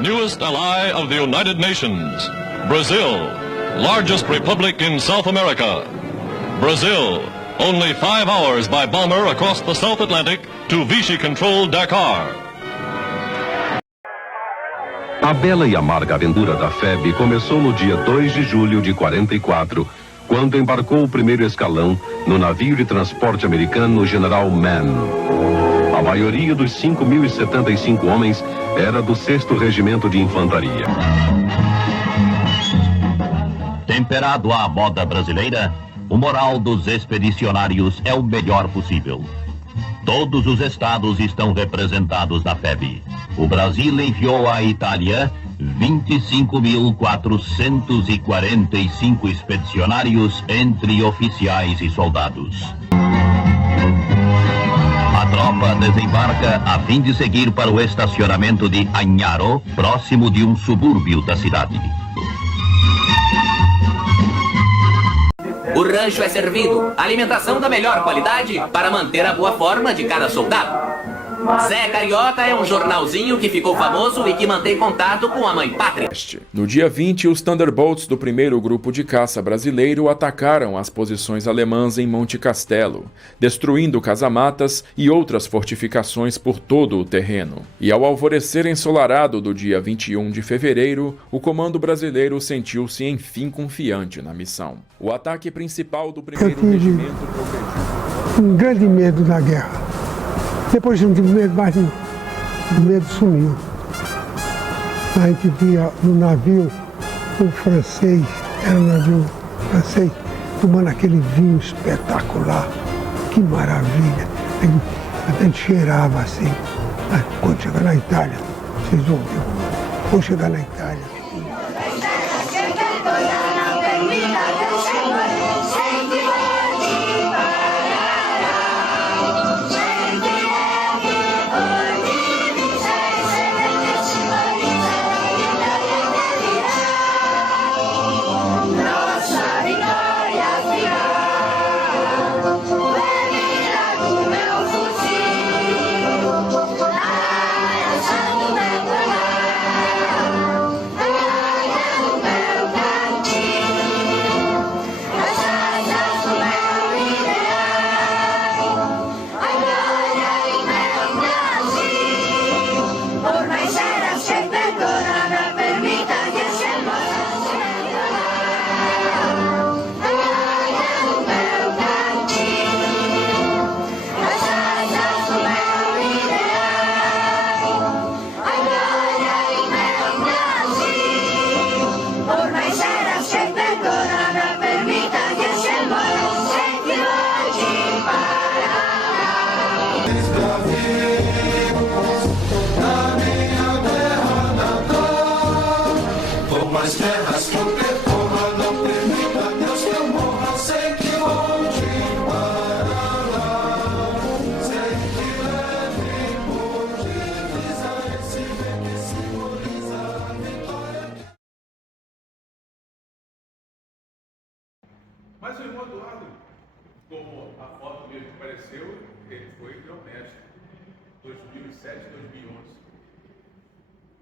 newest ally of the United Nations. Brazil, largest republic in South America. Brazil, only 5 hours by bomber across the South Atlantic to Vichy-controlled Dakar. A bela e amarga aventura da FEB começou no dia 2 de julho de 44, quando embarcou o primeiro escalão no navio de transporte americano General Mann. A maioria dos 5.075 homens era do 6º Regimento de Infantaria. Temperado à moda brasileira, o moral dos expedicionários é o melhor possível. Todos os estados estão representados na FEB. O Brasil enviou à Itália 25.445 expedicionários entre oficiais e soldados. A tropa desembarca a fim de seguir para o estacionamento de Añaro, próximo de um subúrbio da cidade. O rancho é servido, alimentação da melhor qualidade para manter a boa forma de cada soldado. Zé Carioca é um jornalzinho que ficou famoso e que mantém contato com a mãe pátria. No dia 20, os Thunderbolts do primeiro grupo de caça brasileiro atacaram as posições alemãs em Monte Castelo, destruindo casamatas e outras fortificações por todo o terreno. E ao alvorecer ensolarado do dia 21 de fevereiro, o comando brasileiro sentiu-se enfim confiante na missão. O ataque principal do primeiro regimento progrediu. Um grande medo da guerra. Depois de um medo, mais o medo sumiu. A gente via no navio um francês, era um navio francês, tomando aquele vinho espetacular. Que maravilha. A gente cheirava assim. Quando chegar na Itália, vocês vão ver. Vou chegar na Itália. Mas o irmão Eduardo, como a foto dele apareceu, ele foi grão-mestre, 2007, 2011.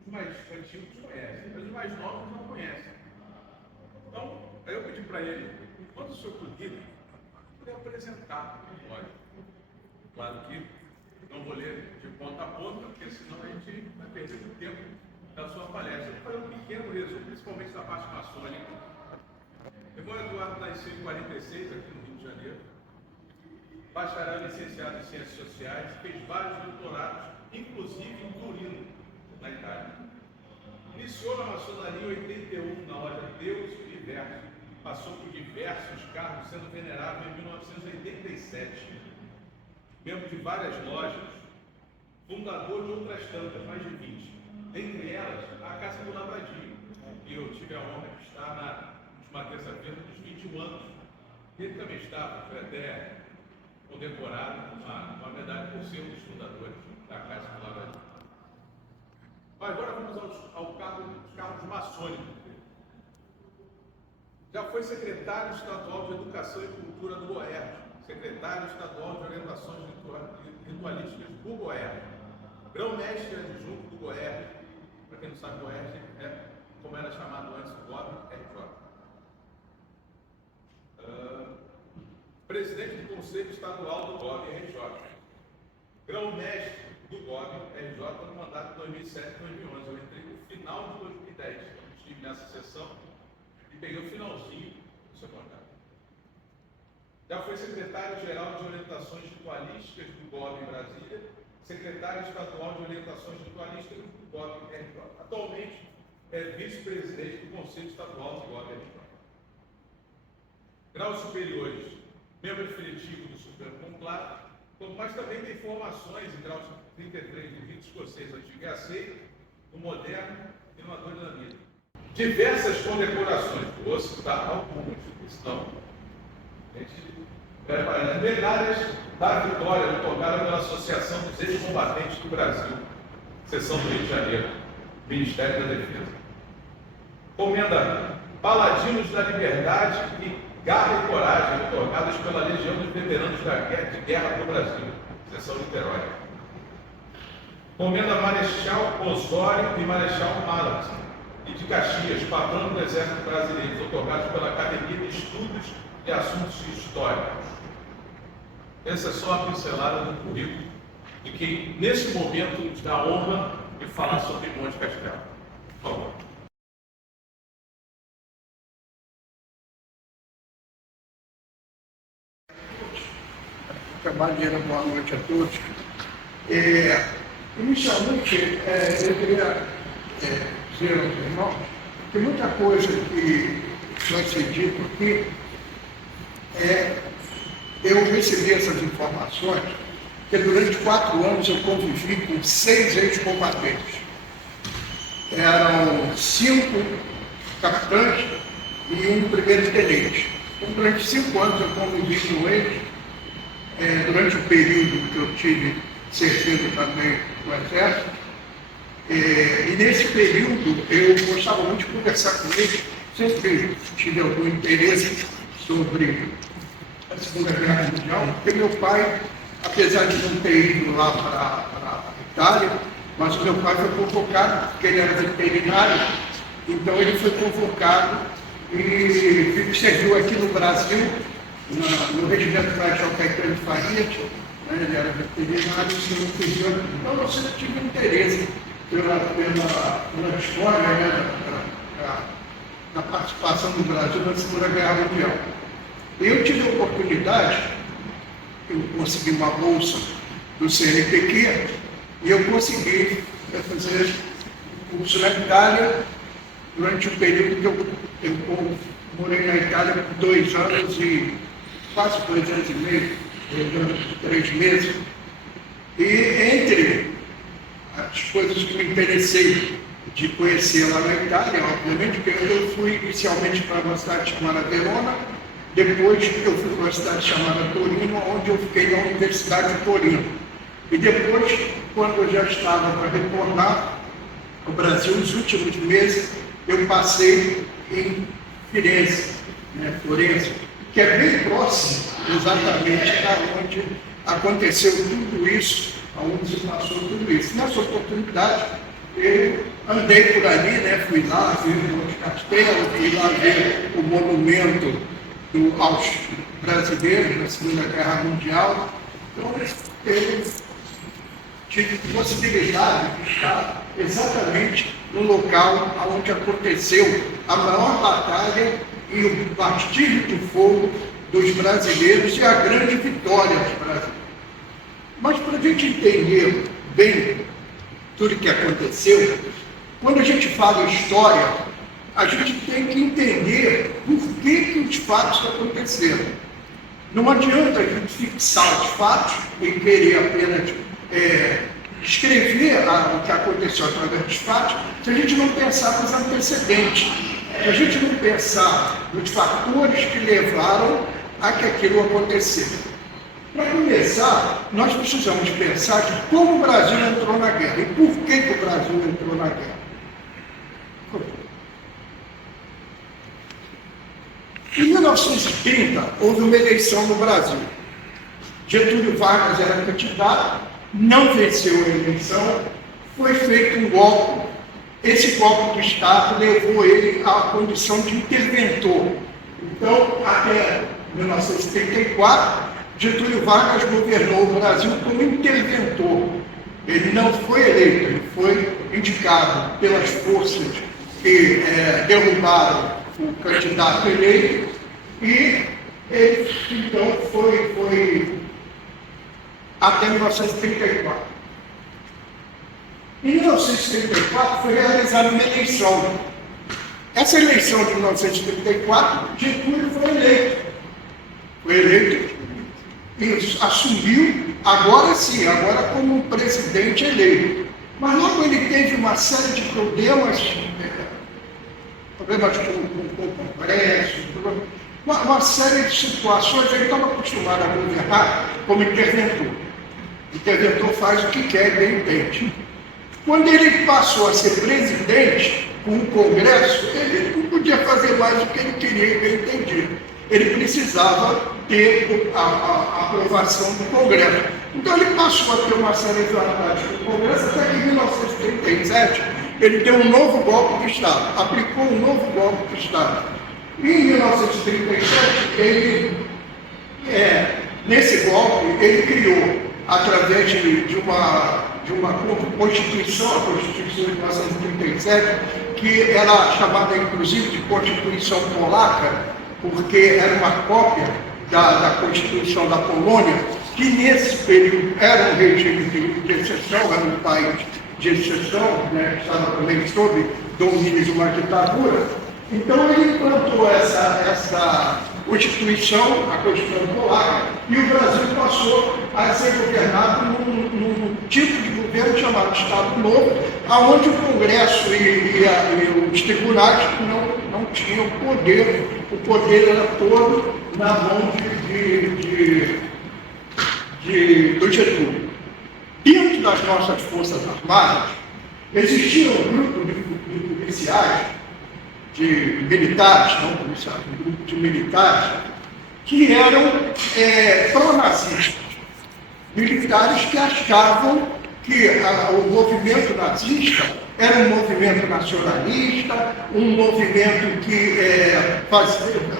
Os mais antigos conhecem, mas os mais novos não conhecem. Então, aí eu pedi para ele, quando o senhor puder apresentar, olha, claro que não vou ler de ponta a ponta, porque senão a gente vai perder muito tempo da sua palestra. Eu vou fazer um pequeno resumo, principalmente da parte maçônica. O irmão Eduardo nasceu em 46, aqui no Rio de Janeiro. Bacharel e licenciado em Ciências Sociais, fez vários doutorados, inclusive em Turino, na Itália. Iniciou na maçonaria em 81, na Ordem de Deus e Universo. Passou por diversos cargos, sendo venerável em 1987. Membro de várias lojas, fundador de outras tantas, mais de 20. Dentre elas, a Casa do Lavradio. E eu tive a honra de estar na última terça-feira dos 21 anos. Ele também estava, foi até condecorado com uma medalha por ser um dos fundadores da Casa do Lavradio. Agora vamos aos cargos maçônicos. Já foi secretário estadual de Educação e Cultura do Goiás, secretário estadual de Orientações Ritualísticas do Goiás, grão-mestre adjunto do Goiás, para quem não sabe, o Oeste é como era chamado antes o GOB, RJ. Presidente do Conselho Estadual do GOB, RJ. Grão-mestre do GOB, RJ, no mandato de 2007 e 2011. Eu entrei no final de 2010. Eu estive nessa sessão e peguei o finalzinho do seu mandato. Já foi secretário-geral de Orientações Ritualísticas do GOB em Brasília, secretário estadual de Orientações Ritualísticas do GOB RJ. Atualmente é vice-presidente do Conselho Estadual do GOB RJ. Graus superiores, membro definitivo do Supremo Conclave, mas também tem formações em graus 33 do rito escocês antigo e aceito, no moderno e no adornamento. Diversas condecorações, vou citar algumas, estão medalhas da vitória otorgada pela Associação dos Ex-Combatentes do Brasil, seção do Rio de Janeiro, Ministério da Defesa. Comenda Paladinos da Liberdade e Garra e Coragem, otorgadas pela Legião dos Veteranos de Guerra do Brasil, seção Niterói. Comenda Marechal Osório e Marechal Mallet, e de Caxias, patrão do Exército Brasileiro, otorgados pela Academia de Estudos e Assuntos Históricos. Essa é só a pincelada do currículo de quem, nesse momento, nos dá a honra de falar sobre Monte Castelo. Por favor. Trabalheira, boa noite a todos. Inicialmente, eu queria dizer aos irmãos que muita coisa que vai ser dito aqui, eu recebi essas informações, que durante 4 anos eu convivi com 6 ex-combatentes. Eram 5 capitães e um primeiro-tenente. Então, durante 5 anos eu convivi com eles. Durante o período que eu tive servindo também no Exército, e nesse período eu gostava muito de conversar com eles, sempre tive algum interesse sobre a Segunda Guerra Mundial, porque meu pai, apesar de não ter ido lá para a Itália, mas o meu pai foi convocado, porque ele era veterinário, então ele foi convocado e serviu aqui no Brasil, no regimento Major Caetano Farias, ele era veterinário, então eu sempre tive interesse pela história, da participação do Brasil na Segunda Guerra Mundial. Eu tive a oportunidade, eu consegui uma bolsa do CNPq e eu consegui fazer curso na Itália durante o período que eu morei na Itália por 2 anos e quase 2 anos e meio, 2 anos e 3 meses. E entre as coisas que me interessei de conhecer lá na Itália, obviamente, porque eu fui inicialmente para uma cidade chamada Verona, depois eu fui para uma cidade chamada Torino, onde eu fiquei na Universidade de Torino. E depois, quando eu já estava para retornar ao Brasil, nos últimos meses, eu passei em Firenze, Florença, que é bem próximo exatamente da onde aconteceu tudo isso, aonde se passou tudo isso. Nessa oportunidade, eu andei por ali, fui lá ver o Monte Castelo, fui lá ver o monumento aos brasileiros na Segunda Guerra Mundial. Então, eu tive possibilidade de estar exatamente no local onde aconteceu a maior batalha e o batismo de fogo dos brasileiros e a grande vitória dos brasileiros. Mas para a gente entender bem tudo o que aconteceu, quando a gente fala em história, a gente tem que entender por que os fatos aconteceram. Não adianta a gente fixar os fatos e querer apenas escrever o que aconteceu através dos fatos, se a gente não pensar nos antecedentes, se a gente não pensar nos fatores que levaram a que aquilo acontecesse. Para começar, nós precisamos pensar de como o Brasil entrou na guerra e por que o Brasil entrou na guerra. Em 1930, houve uma eleição no Brasil. Getúlio Vargas era candidato, não venceu a eleição, foi feito um golpe esse golpe de Estado levou ele à condição de interventor. Então, até 1974, Getúlio Vargas governou o Brasil como interventor. Ele não foi eleito, ele foi indicado pelas forças que derrubaram o candidato eleito e ele, então, foi até 1934. Em 1934 foi realizada uma eleição. Essa eleição de 1934, Getúlio foi eleito. Foi eleito e assumiu, agora sim, agora como um presidente eleito. Mas logo ele teve uma série de problemas com o Congresso, uma série de situações. Ele estava acostumado a governar como interventor. O interventor faz o que quer e bem entende. Quando ele passou a ser presidente com o Congresso, ele não podia fazer mais o que ele queria e bem entendido. Ele precisava ter a aprovação do Congresso. Então ele passou a ter uma série de vantagens do Congresso, até que em 1937 ele deu um novo golpe de Estado, aplicou um novo golpe de Estado. E em 1937, nesse golpe, ele criou, através de uma Constituição, a Constituição de 1937, que era chamada inclusive de Constituição Polaca, porque era uma cópia da Constituição da Polônia, que nesse período era um regime de exceção, era um país de exceção, né, que estava também sob domínio de uma ditadura. Então ele implantou essa Constituição, a Constituição Polaca, e o Brasil passou a ser governado num tipo de governo chamado Estado Novo, onde o Congresso e os tribunais não tinham poder. O poder era todo na mão do Getúlio. Dentro das nossas Forças Armadas, existia um grupo de policiais, de militares, não policiais, um grupo de militares, que eram pró-nazistas. Militares que achavam que o movimento nazista era um movimento nacionalista, um movimento que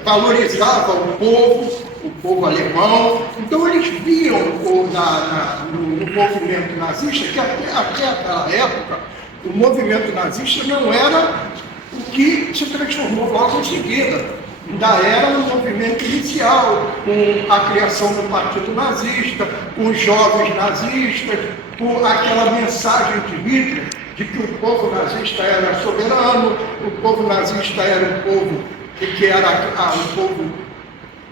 valorizava o povo alemão. Então eles viam no movimento nazista que até aquela época o movimento nazista não era o que se transformou logo em seguida. Ainda era um movimento inicial, com a criação do Partido Nazista, com os jovens nazistas, com aquela mensagem de Hitler de que o povo nazista era soberano, o povo nazista era um povo que era um povo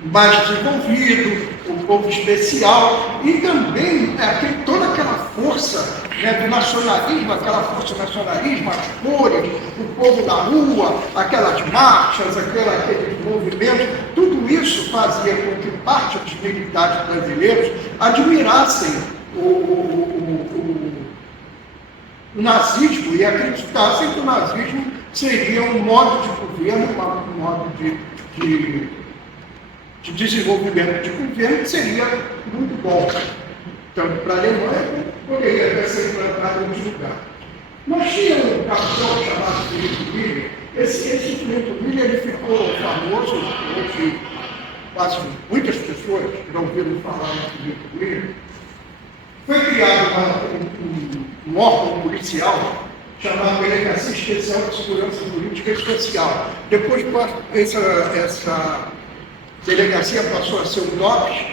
mais desenvolvido, um povo especial, e também toda aquela força, né, do nacionalismo, aquela força do nacionalismo, as cores, o povo da rua, aquelas marchas, aqueles movimentos, tudo isso fazia com que parte dos militares brasileiros admirassem o nazismo e acreditassem que o nazismo seria um modo de governo, um modo de desenvolvimento de governo que seria muito bom. Tanto para a Alemanha, poderia até ser implantado em outros lugares. Nós tínhamos um capitão chamado Felipe Miller. Esse Felipe Miller ele ficou famoso, hoje quase muitas pessoas já ouviram falar no Felipe Miller. Foi criado um órgão policial chamado Delegacia Especial de Segurança Política e Social. Depois essa delegacia passou a ser o DOPS,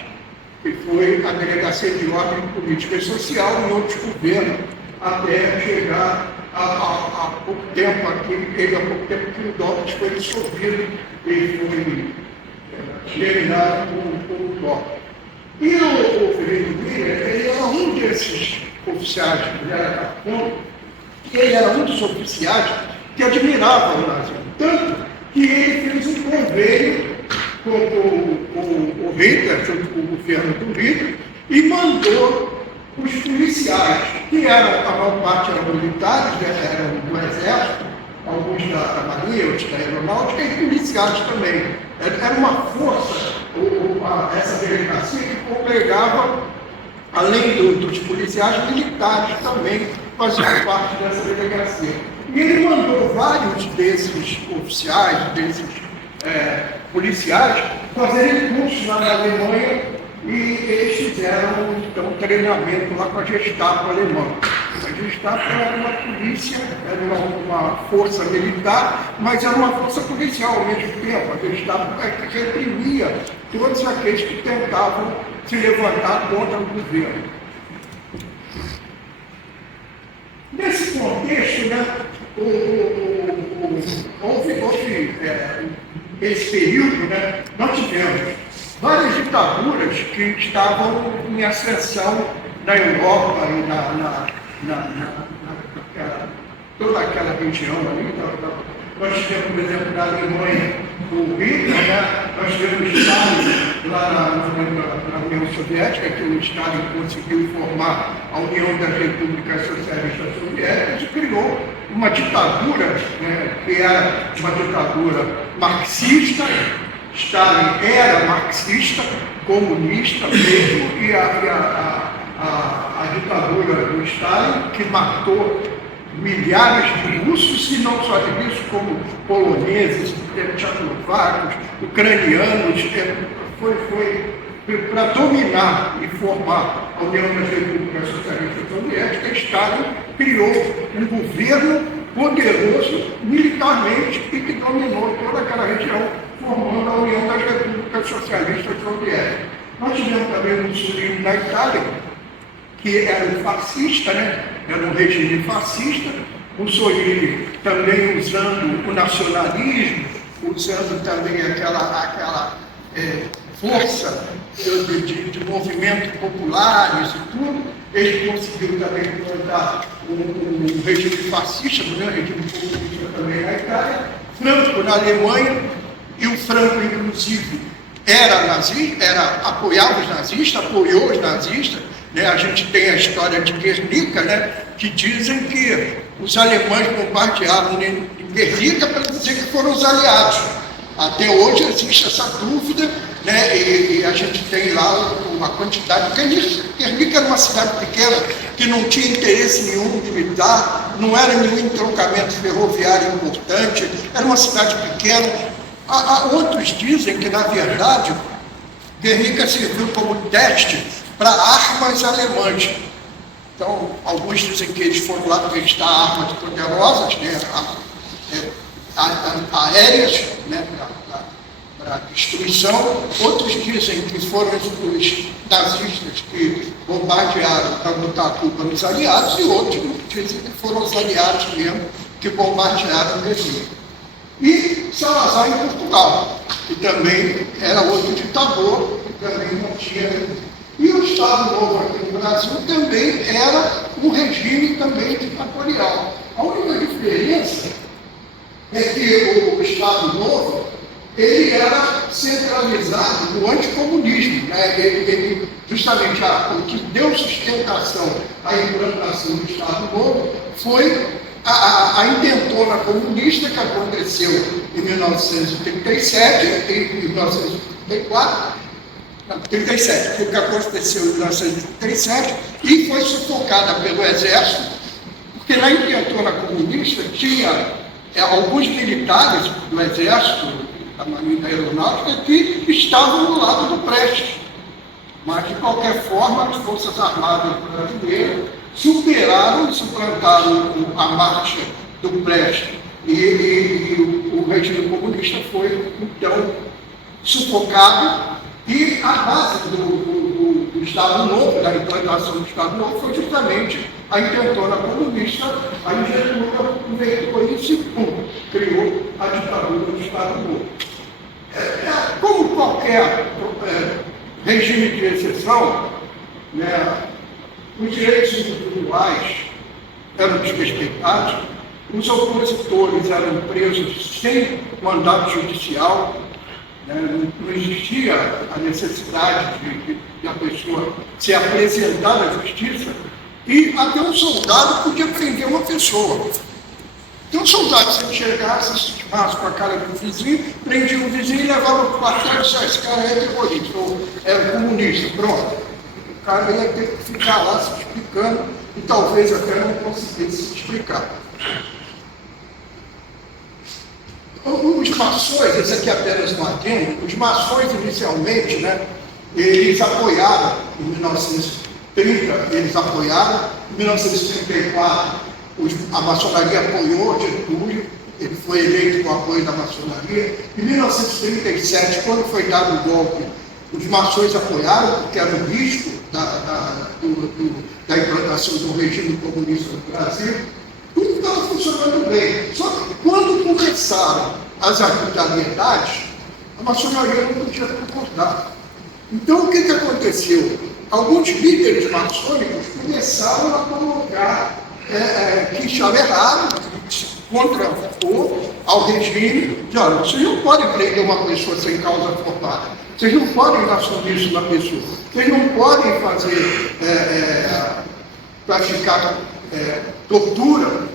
que foi a Delegacia de Ordem Política e Social em outros governos, até chegar há pouco tempo aqui, há pouco tempo que o DOPS foi dissolvido e foi eliminado por o DOPS. E o Felipe Miller, ele era um desses oficiais, ele era capitão, e ele era um dos oficiais que admirava o nazismo, tanto que ele fez um convênio com o Hitler, junto com o governo do Hitler, e mandou os policiais, que eram, a maior parte eram militares, eram do Exército, alguns da Marinha, outros da Aeronáutica, e policiais também. Era uma força, essa delegacia, que congregava, além dos policiais, militares também faziam parte dessa delegacia. E ele mandou vários desses oficiais, desses policiais, fazerem curso lá na Alemanha, e eles fizeram então treinamento lá com a Gestapo alemã. A Gestapo era uma polícia, era uma força militar, mas era uma força policial ao mesmo tempo. A Gestapo reprimia todos aqueles que tentavam se levantar contra o governo. Nesse contexto, né, houve esse período, né, nós tivemos várias ditaduras que estavam em ascensão na Europa e toda aquela região ali. Nós tivemos, por exemplo, na Alemanha, o Hitler, né? Nós tivemos Stalin lá na União Soviética, que o Stalin conseguiu formar a União das Repúblicas Socialistas Soviéticas e criou uma ditadura, né, que era uma ditadura marxista. Stalin era marxista, comunista mesmo, e a ditadura do Stalin, que matou milhares de russos, e não só de russos, como poloneses, tchecoslovacos, ucranianos, foi para dominar e formar a União das Repúblicas Socialistas Soviéticas. Stalin criou um governo poderoso militarmente e que dominou toda aquela região, formando a União das Repúblicas Socialistas Soviéticas. Nós tivemos também o Mussolini na Itália, que era um fascista, né? Era um regime fascista. Mussolini também usando o nacionalismo, usando também aquela força de movimentos populares e tudo. Ele conseguiu também implantar um regime fascista, né? Regime comunista também na Itália. Franco na Alemanha, e o Franco, inclusive, era nazista, apoiava os nazistas, apoiou os nazistas. Né? A gente tem a história de Guernica, né? Que dizem que os alemães bombardearam Guernica para dizer que foram os aliados. Até hoje existe essa dúvida, né? E a gente tem lá uma quantidade. Guernica era uma cidade pequena que não tinha interesse nenhum militar, não era nenhum entroncamento ferroviário importante, era uma cidade pequena. Outros dizem que, na verdade, Guernica serviu como teste para armas alemãs. Então, alguns dizem que eles foram lá testar armas poderosas, né, aéreas, né, para destruição. Outros dizem que foram os nazistas que bombardearam para botar a culpa nos aliados, e outros dizem que foram os aliados mesmo que bombardearam Guernica. E Salazar em Portugal, que também era outro ditador, que também não tinha. E o Estado Novo aqui no Brasil também era um regime também ditatorial. A única diferença é que o Estado Novo ele era centralizado no anticomunismo. Né? Ele justamente o que deu sustentação à implantação do Estado Novo foi a intentona comunista que aconteceu em 1937 e 1934, não, 37, foi o que aconteceu em 1937 e foi sufocada pelo Exército, porque na intentona comunista tinha alguns militares do Exército, da Marinha da Aeronáutica, que estavam do lado do Prestes. Mas, de qualquer forma, as Forças Armadas brasileiras superaram e suplantaram a marcha do Prestes. E o regime comunista foi, então, sufocado. E a base do Estado Novo, da implantação do Estado Novo, foi justamente a intentona comunista. A Getúlio aproveitou isso e criou a ditadura do Estado Novo. Como qualquer regime de exceção, né, os direitos individuais eram desrespeitados, os opositores eram presos sem mandato judicial, né, não existia a necessidade de a pessoa se apresentar à justiça, e até um soldado podia prender uma pessoa. Então, um soldado, se ele chegasse, se estimasse com a cara do vizinho, prendia o vizinho e levava para o quartel e disse: esse cara é terrorista, ou é comunista, pronto. O cara ia ter que ficar lá se explicando e talvez até não conseguisse se explicar. Os maçons, esse aqui é apenas um adendo, os maçons inicialmente, né, eles apoiaram, em 1930, eles apoiaram, em 1934, a maçonaria apoiou Getúlio, ele foi eleito com o apoio da maçonaria. Em 1937, quando foi dado o golpe, os maçons apoiaram, porque era o risco da implantação do regime comunista no Brasil. Tudo estava funcionando bem. Só que quando começaram as arbitrariedades, a maçonaria não podia concordar. Então, o que aconteceu? Alguns líderes maçônicos começaram a colocar que estava errado, contra ao regime, de olha, vocês não podem prender uma pessoa sem causa formada, vocês não podem dar sumiço na pessoa, vocês não podem fazer, praticar tortura,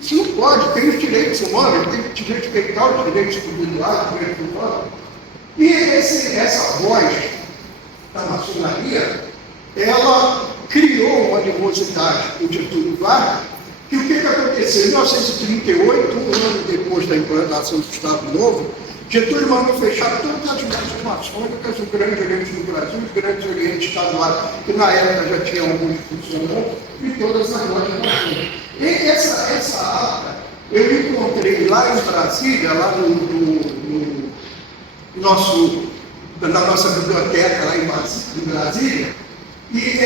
isso não pode, tem os direitos humanos, tem que respeitar os direitos individuais, os direitos humanos. E essa voz da maçonaria, ela criou uma animosidade com Getúlio Vargas, que o que aconteceu? Em 1938, um ano depois da implantação do Estado Novo, Getúlio mandou fechar todas as mesas maçônicas, o Grande Oriente do Brasil, os grandes Orientes estaduais, que na época já tinham alguns funcionando, e todas as lojas maçônicas. E essa ata eu encontrei lá em Brasília, lá na nossa biblioteca lá em Brasília, e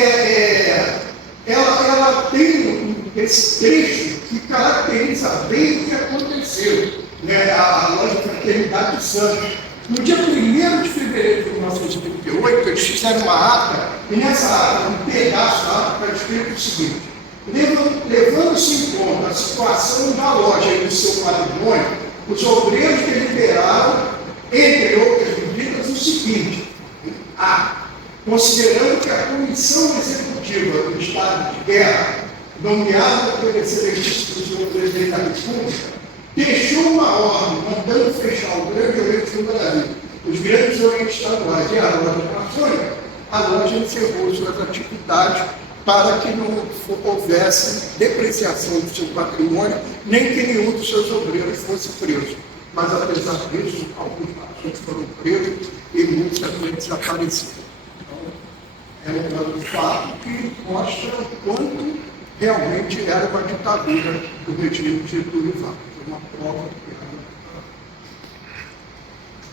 ela tem esse trecho que caracteriza bem o que aconteceu, né? A loja de Fraternidade de Santos. No dia 1º de fevereiro de 1938, eles fizeram uma ata, e nessa ata, um pedaço da ata está escrito o seguinte: levando-se em conta a situação da loja e do seu patrimônio, os obreiros deliberaram, entre outras medidas, o seguinte: considerando que a Comissão Executiva do Estado de Guerra, nomeada pelo excelentíssimo senhor presidente da República, deixou uma ordem mandando fechar o Grande Oriente do Brasil, os grandes Orientes estaduais e a loja maçônica, a loja encerrou suas atividades para que não houvesse depreciação do seu patrimônio, nem que nenhum dos seus obreiros fosse preso. Mas, apesar disso, alguns maçons foram presos e muitos também desapareceram. É um fato que mostra o quanto realmente era uma ditadura do regime de Getúlio Vargas. É uma prova que era.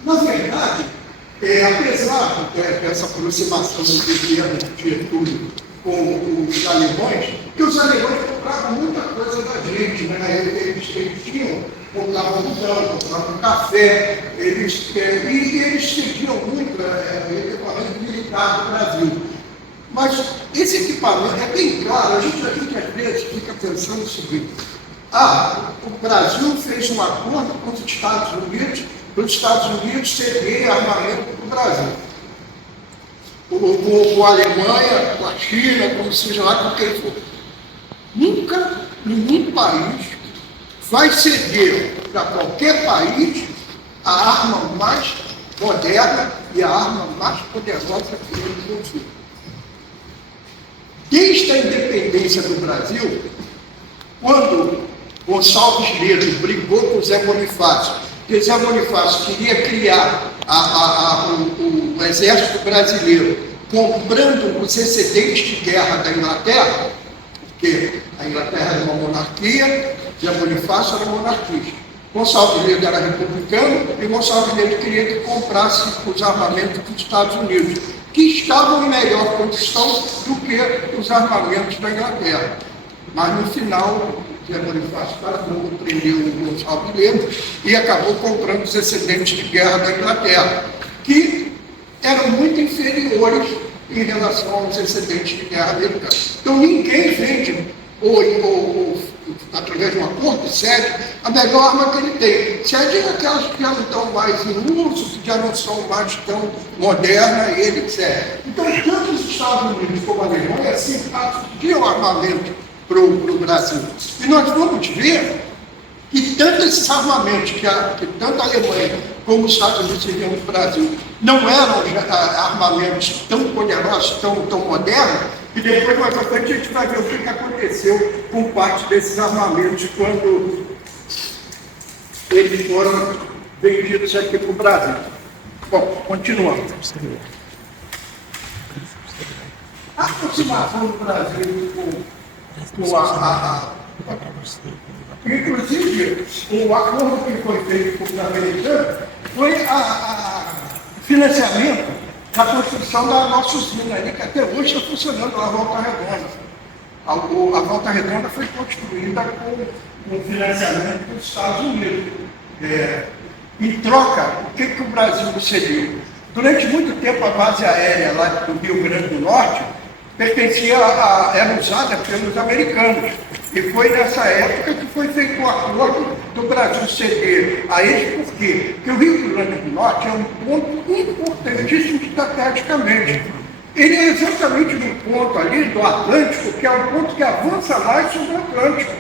Na verdade, apesar dessa aproximação do governo de Getúlio com os alemães, que os alemães compravam muita coisa da gente, né? Eles tinham, compravam algodão, compravam café, e eles cediam muito equipamento militar do Brasil. Mas esse equipamento é bem claro, a gente às vezes fica pensando o seguinte: o Brasil fez um acordo com os Estados Unidos, para os Estados Unidos ceder armamento para o Brasil. Com a Alemanha, com a China, como seja lá, com quem for. Nunca nenhum país vai ceder para qualquer país a arma mais moderna e a arma mais poderosa que ele possui. Desde a independência do Brasil, quando Gonçalves Neto brigou com Zé Bonifácio, porque Zé Bonifácio queria criar o exército brasileiro, comprando os excedentes de guerra da Inglaterra, porque a Inglaterra era uma monarquia, Zé Bonifácio era monarquista. Gonçalves Neto era republicano e Gonçalves Neto queria que comprasse os armamentos dos Estados Unidos, que estavam em melhor condição do que os armamentos da Inglaterra. Mas no final, Zé Bonifácio prendeu o Gonçalves Neto e acabou comprando os excedentes de guerra da Inglaterra, que eram muito inferiores em relação aos excedentes de guerra americanos. Então ninguém vende, ou através de um acordo, cede a melhor arma que ele tem. Cede aquelas que já não estão mais em uso, que já não são mais tão modernas, ele cede. Então, tanto os Estados Unidos como a Alemanha cediam armamento para o Brasil. E nós vamos ver que tanto esses armamentos, que tanto a Alemanha como os Estados Unidos cediam para o Brasil, não eram armamentos tão poderosos, tão modernos, e depois, mais à frente, a gente vai ver o que aconteceu com parte desses armamentos quando eles foram vendidos aqui para o Brasil. Bom, continuando. A aproximação do Brasil inclusive, o acordo que foi feito com os americanos foi o financiamento da construção da nossa usina ali, que até hoje está funcionando, a Volta Redonda. A Volta Redonda foi construída com o financiamento dos Estados Unidos. Em troca, o que o Brasil cedeu? Durante muito tempo, a base aérea lá do Rio Grande do Norte era usada pelos americanos. E foi nessa época que foi feito o acordo do Brasil ceder a eles, por quê? Porque o Rio Grande do Norte é um ponto importantíssimo estrategicamente. Ele é exatamente no ponto ali do Atlântico, que é um ponto que avança mais sobre o Atlântico.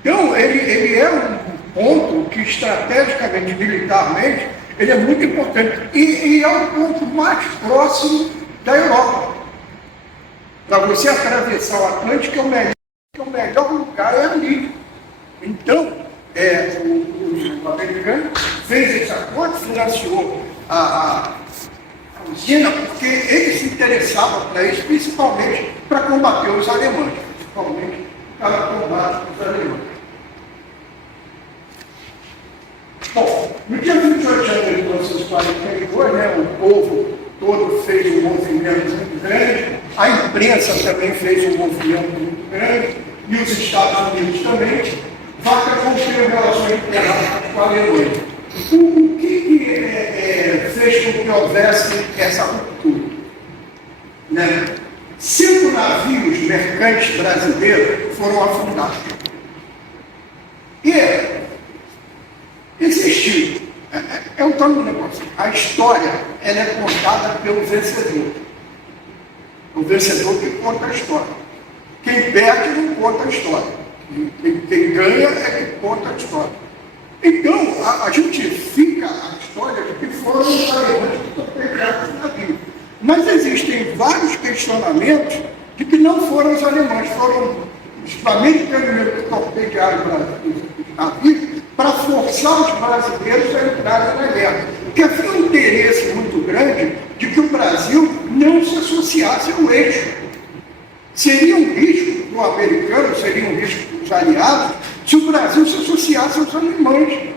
Então, ele é um ponto que estrategicamente, militarmente, ele é muito importante. E é o ponto mais próximo da Europa. Para você atravessar o Atlântico, o melhor lugar é ali. Então, o americano fez esse acordo, financiou a usina, porque ele se interessava para isso, principalmente para combater os alemães, principalmente para combater os alemães. Bom, no dia 28 de janeiro de 1942, o povo todo fez um movimento muito grande, a imprensa também fez um movimento muito grande, e os Estados Unidos também, Vaca rompeu relações internacionais com a Alemanha. O que fez com que houvesse essa ruptura? 5 navios mercantes brasileiros foram afundados. E existiu. É um tal negócio. A história ela é contada pelo vencedor. O vencedor que conta a história. Quem perde não conta a história. Quem ganha é que conta a história. Então, a gente fica a história de que foram os alemães que torpedearam o navio. Mas existem vários questionamentos de que não foram os alemães, foram os americanos que torpedearam o navio para forçar os brasileiros a entrarem na guerra. Porque havia um interesse muito grande de que o Brasil não se associasse ao eixo. Seria um risco para o americano, seria um risco para os aliados, se o Brasil se associasse aos alemães.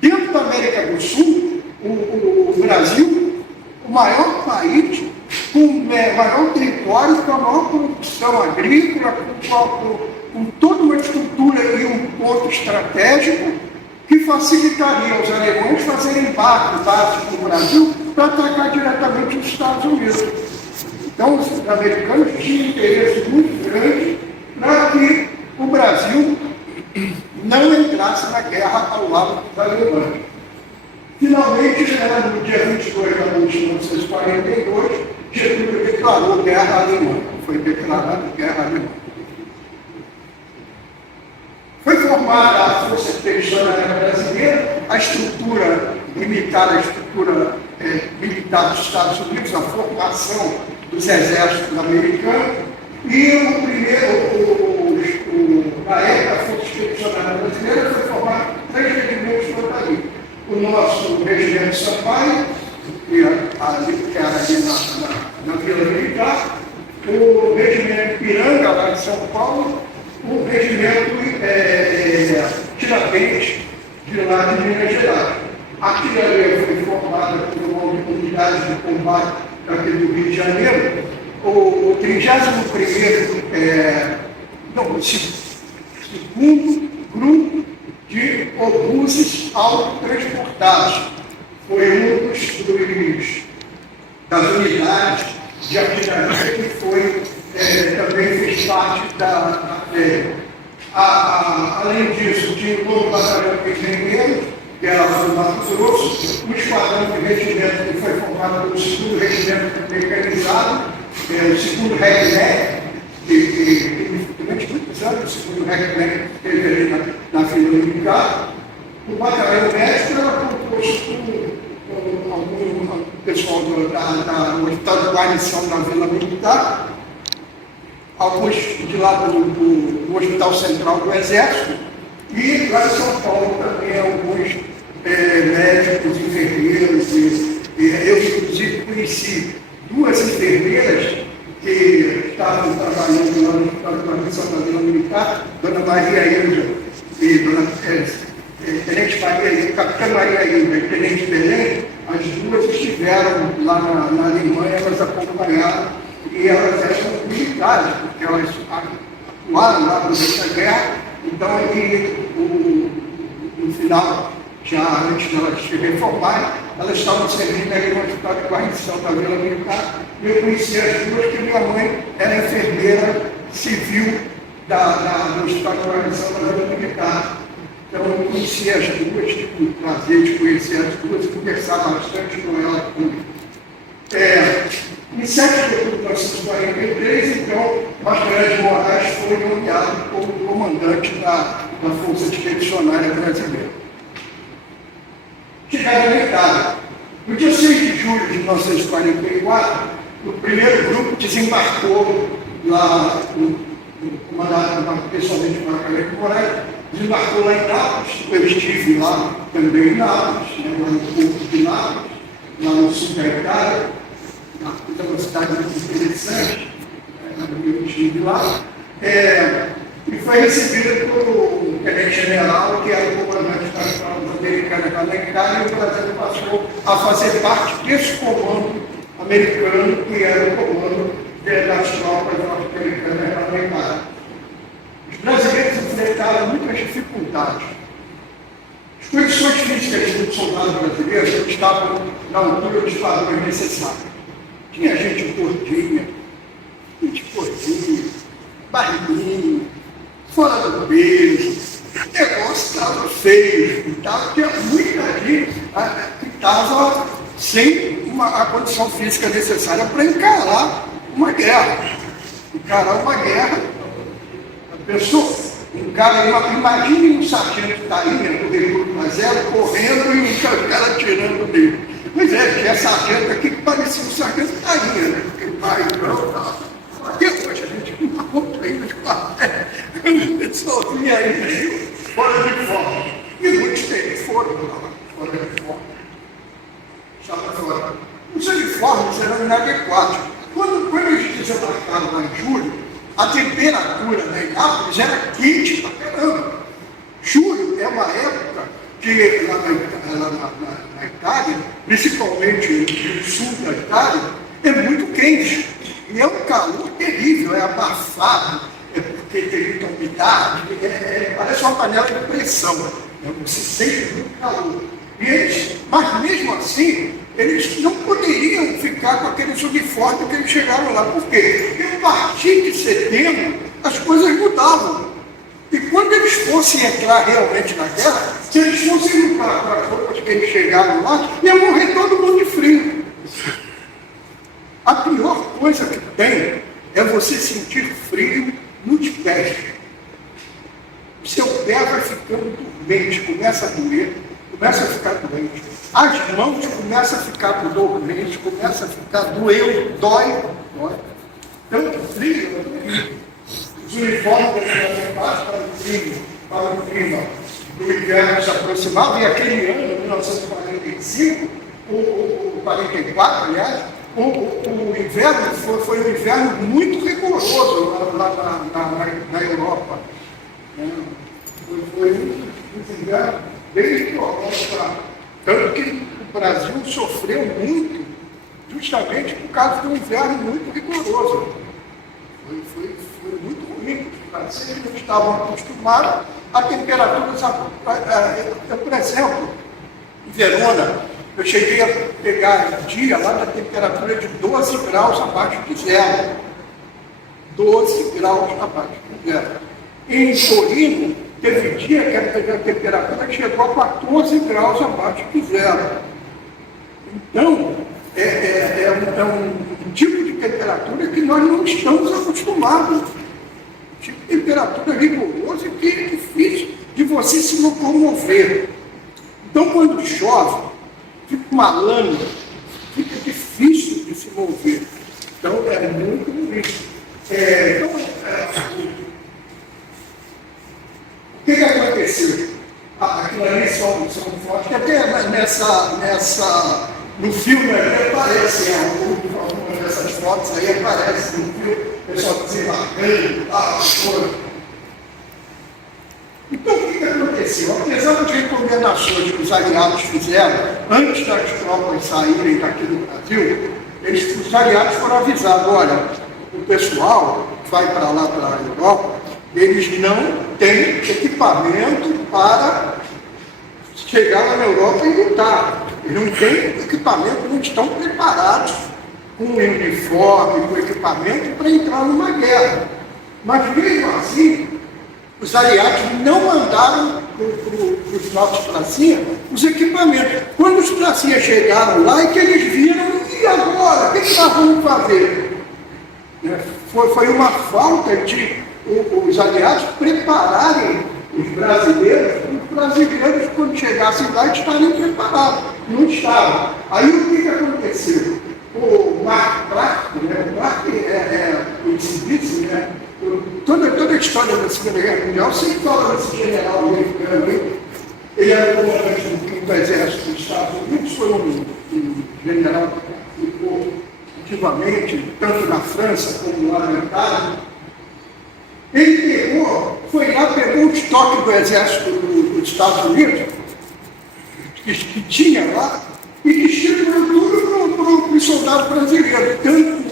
Dentro da América do Sul, o Brasil, o maior país, com o maior território, com a maior produção agrícola, com toda uma estrutura e um ponto estratégico que facilitaria aos alemães fazerem barcos básicos no Brasil para atacar diretamente os Estados Unidos. Então, os americanos tinham interesse muito grande para que o Brasil não entrasse na guerra ao lado dos alemães. Finalmente, no dia 22 de agosto de 1942, Getúlio declarou guerra alemã. Foi declarada guerra alemã. Foi formada a Força Expedicionária Brasileira, a estrutura militar, militar dos Estados Unidos, a formação dos exércitos americanos, e o primeiro, na época, a Força Expedicionária Brasileira foi formada por 3 regimentos de infantaria. O nosso regimento Sampaio, que era ali na Vila Militar, o regimento Ipiranga, lá de São Paulo, o regimento Tiradentes, de lá de Minas Gerais. A artilharia foi formada por uma unidade de combate aqui do Rio de Janeiro. O 2º grupo de obuses autotransportados foi um das unidades de artilharia que foi, também fez parte da além disso, tinha o novo batalhão pequeno, que era lá do Mato Grosso, o esquadrão de regimento que foi formado pelo 2º regimento mecanizado, o 2º RECMEC, que durante muitos anos o 2º RECMEC esteve ali na fila militar. O batalhão médico era composto por algum pessoal do Hospital de Guarnição da Vila Militar, alguns de lá do Hospital Central do Exército, E lá em São Paulo também alguns médicos, enfermeiros, e eu inclusive conheci duas enfermeiras que estavam trabalhando lá no Hospital de Província Fazenda Militar, Dona Maria Hilda e Dona Tenente Maria Hilda, Capitã Maria Hilda e Tenente Belém, as duas estiveram lá na Alemanha, elas acompanharam, e elas eram militares, porque elas atuaram lá durante a guerra, então no final, já antes de elas se reformarem, elas estavam servindo ali no Hospital de Guarnição da Vila Militar, e eu conheci as duas, porque minha mãe era enfermeira civil do Hospital de Guarnição da Vila Militar. Então eu conheci as duas, tive o prazer de conhecer as duas e conversar bastante com elas. Em 7 de outubro de 1943, então, Mascarenhas de Moraes foi nomeado como comandante da Força Expedicionária Brasileira. Chegaram na Itália. No dia 6 de julho de 1944, o primeiro grupo desembarcou lá, comandado pessoalmente por Mascarenhas de Moraes, desembarcou lá em Nápoles. Eu estive lá também em Nápoles, lá no porto de Nápoles, lá no sul da Itália. É uma cidade muito interessante, eu estive lá, e foi recebido pelo tenente-general, que era o comandante da Frota Americana na Itália, e o Brasil passou a fazer parte desse comando americano, que era o comando das tropas norte-americanas na Itália. Os brasileiros enfrentaram muitas dificuldades. As condições físicas do soldado brasileiro não estavam na altura dos padrões necessários. Tinha gente gordinha, barriguinha, fora do peso, o negócio estava feio, tinha muita gente que estava sem a condição física necessária para encarar uma guerra. A pessoa, imagine um sargento tainha do recruto mais zero correndo e o cara atirando dele. Pois é, tinha sargento aqui que parecia um sargento tainha, né? Porque pai, até hoje a gente não conta ainda de quartel. Só vinha aí fora de forma. E muitos deles foram fora de forma. Estava fora. Os uniformes eram inadequados. Quando eles desembarcaram lá em julho, a temperatura na Nápoles era quente pra caramba. Julho é uma época que lá na Itália, principalmente no sul da Itália, é muito quente. E é um calor terrível, é abafado, é porque tem muita umidade, parece uma panela de pressão. Você sente muito calor. Mas mesmo assim, eles não poderiam ficar com aqueles uniformes que eles chegaram lá. Por quê? Porque a partir de setembro, as coisas mudavam. E quando eles fossem entrar realmente na guerra, se eles fossem para as roupas que eles chegaram lá, ia morrer todo mundo de frio. A pior coisa que tem é você sentir frio nos pés. O seu pé vai ficando dormente, começa a doer, começa a ficar doente. As mãos começam a ficar dormentes, começa a ficar doendo, dói. Tanto frio, os uniformes para o clima do inverno se aproximava, e aquele ano, 1945, ou 44, aliás, o inverno foi um inverno muito rigoroso lá na Europa. Foi um inverno bem rigoroso, tanto que o Brasil sofreu muito, justamente por causa de um inverno muito rigoroso. Foi muito ruim, porque eles não estavam acostumados a temperaturas. Por exemplo, em Verona, eu cheguei a pegar dia lá da temperatura de 12 graus abaixo de zero. 12 graus abaixo de zero. Em Torino, teve dia que a temperatura chegou a 14 graus abaixo de zero. Então, é um tipo de temperatura que nós não estamos acostumados. Tipo de temperatura rigorosa que é difícil de você se locomover. Então, quando chove, fica uma lama, fica difícil de se mover. Então, é muito ruim. O que aconteceu? no filme aí aparece, algumas dessas fotos aí aparece no filme, o pessoal desembarcando, coisa. Então, o que aconteceu? Apesar das recomendações que os aliados fizeram, antes das tropas saírem daqui do Brasil, os aliados foram avisados, olha, o pessoal que vai para lá, para a Europa, eles não têm equipamento para chegar lá na Europa e lutar. Eles não têm equipamento, não estão preparados com uniforme, com equipamento para entrar numa guerra. Mas mesmo assim, os aliados não mandaram para os nossos pracinhas os equipamentos. Quando os pracinhas chegaram lá, é que eles viram, e agora? O que nós vamos fazer? Foi uma falta de os aliados prepararem os brasileiros, quando chegassem lá, estarem preparados. Não estavam. Aí o que aconteceu? O Mark Clark, o Mark o serviço, toda a história da Segunda Guerra Mundial sempre fala desse general americano. Ele era comandante do exército dos Estados Unidos, foi um general que ficou ativamente, tanto na França como lá na Itália. Ele pegou o estoque do exército dos Estados Unidos, que tinha lá, e distribuiu tudo para os soldados brasileiros, tanto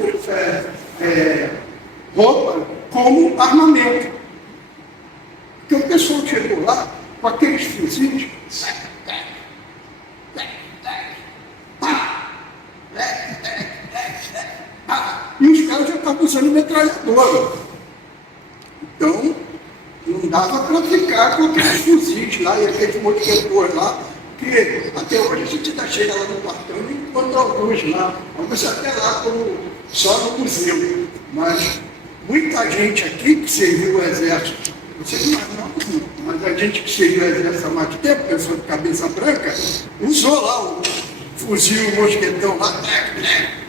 roupa como armamento. Porque o pessoal chegou lá com aqueles fuzis, e os caras já estavam usando metralhadora. Então, não dava para ficar com aqueles fuzis lá e aqueles mosquetões lá, que até hoje a gente ainda chega lá no quartel e encontra alguns lá, alguns até lá só no museu. Mas muita gente aqui que serviu o exército, vocês não, mas a gente que serviu o exército há mais tempo, pessoa de cabeça branca, usou lá o fuzil, o mosquetão lá,